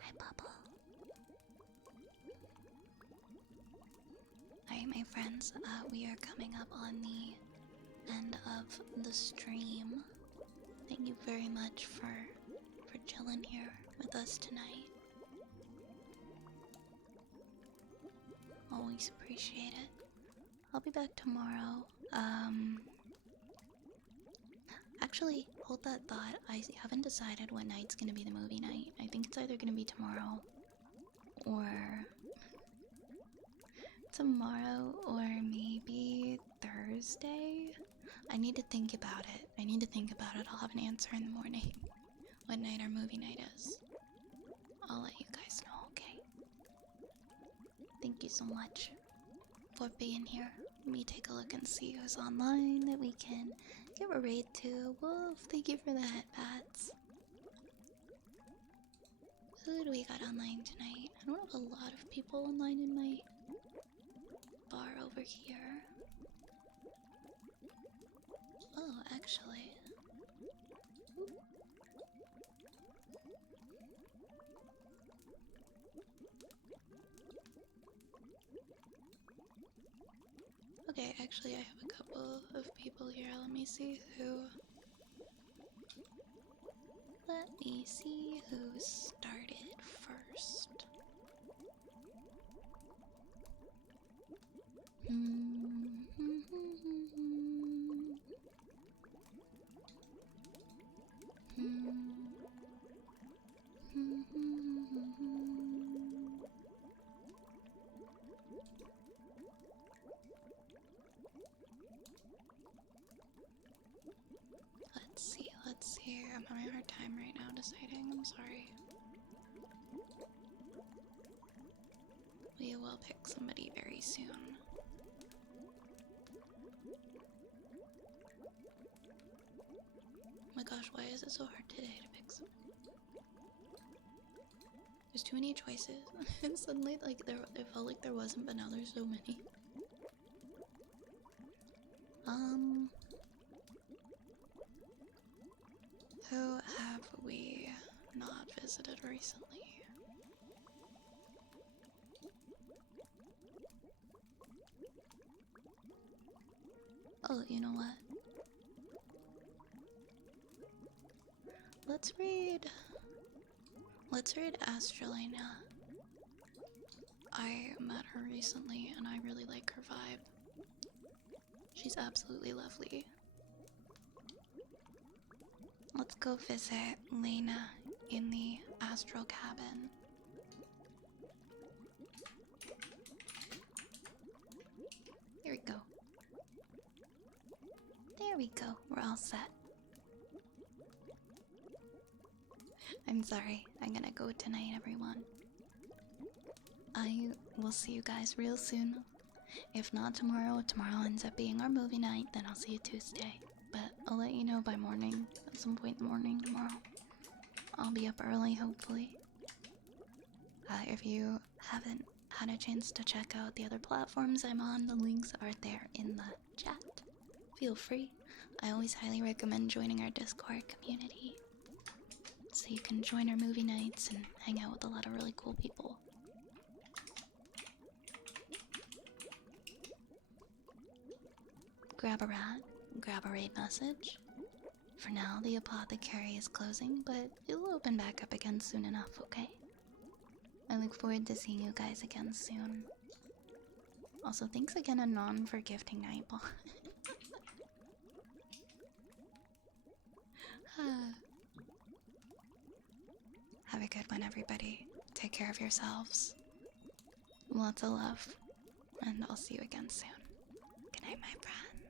Hi, Bubble. Alright, my friends, we are coming up on the end of the stream. Thank you very much for chilling here with us tonight. Always appreciate it. I'll be back tomorrow. Actually, hold that thought. I haven't decided what night's gonna be the movie night. I think it's either gonna be tomorrow or maybe Thursday. I need to think about it. I'll have an answer in the morning. What night our movie night is. I'll let you guys know, okay? Thank you so much for being here. Let me take a look and see who's online that we can give a raid to. Wolf, thank you for the headbats. Who do we got online tonight? I don't have a lot of people online in my bar over here. Oh, actually. Okay, actually I have a couple of people here. Let me see who started first. Let's see. I'm having a hard time right now deciding. I'm sorry. We will pick somebody very soon. Oh my gosh, why is it so hard today to pick some? There's too many choices. And suddenly, like, it felt like there wasn't, but now there's so many. Who have we not visited recently? Oh, you know what? Let's read Astralina. I met her recently and I really like her vibe. She's absolutely lovely. Let's go visit Lena in the astral cabin. Here we go. There we go. We're all set. I'm sorry. I'm gonna go tonight, everyone. I will see you guys real soon. If not tomorrow ends up being our movie night, then I'll see you Tuesday. But I'll let you know by morning, at some point in the morning tomorrow. I'll be up early, hopefully. If you haven't had a chance to check out the other platforms I'm on, the links are there in the chat. Feel free. I always highly recommend joining our Discord community, so you can join our movie nights and hang out with a lot of really cool people. Grab a rat, grab a raid message. For now, the apothecary is closing, but it'll open back up again soon enough, okay? I look forward to seeing you guys again soon. Also, thanks again, Anon, for gifting Nightball. Have a good one, everybody. Take care of yourselves. Lots of love. And I'll see you again soon. Good night, my friends.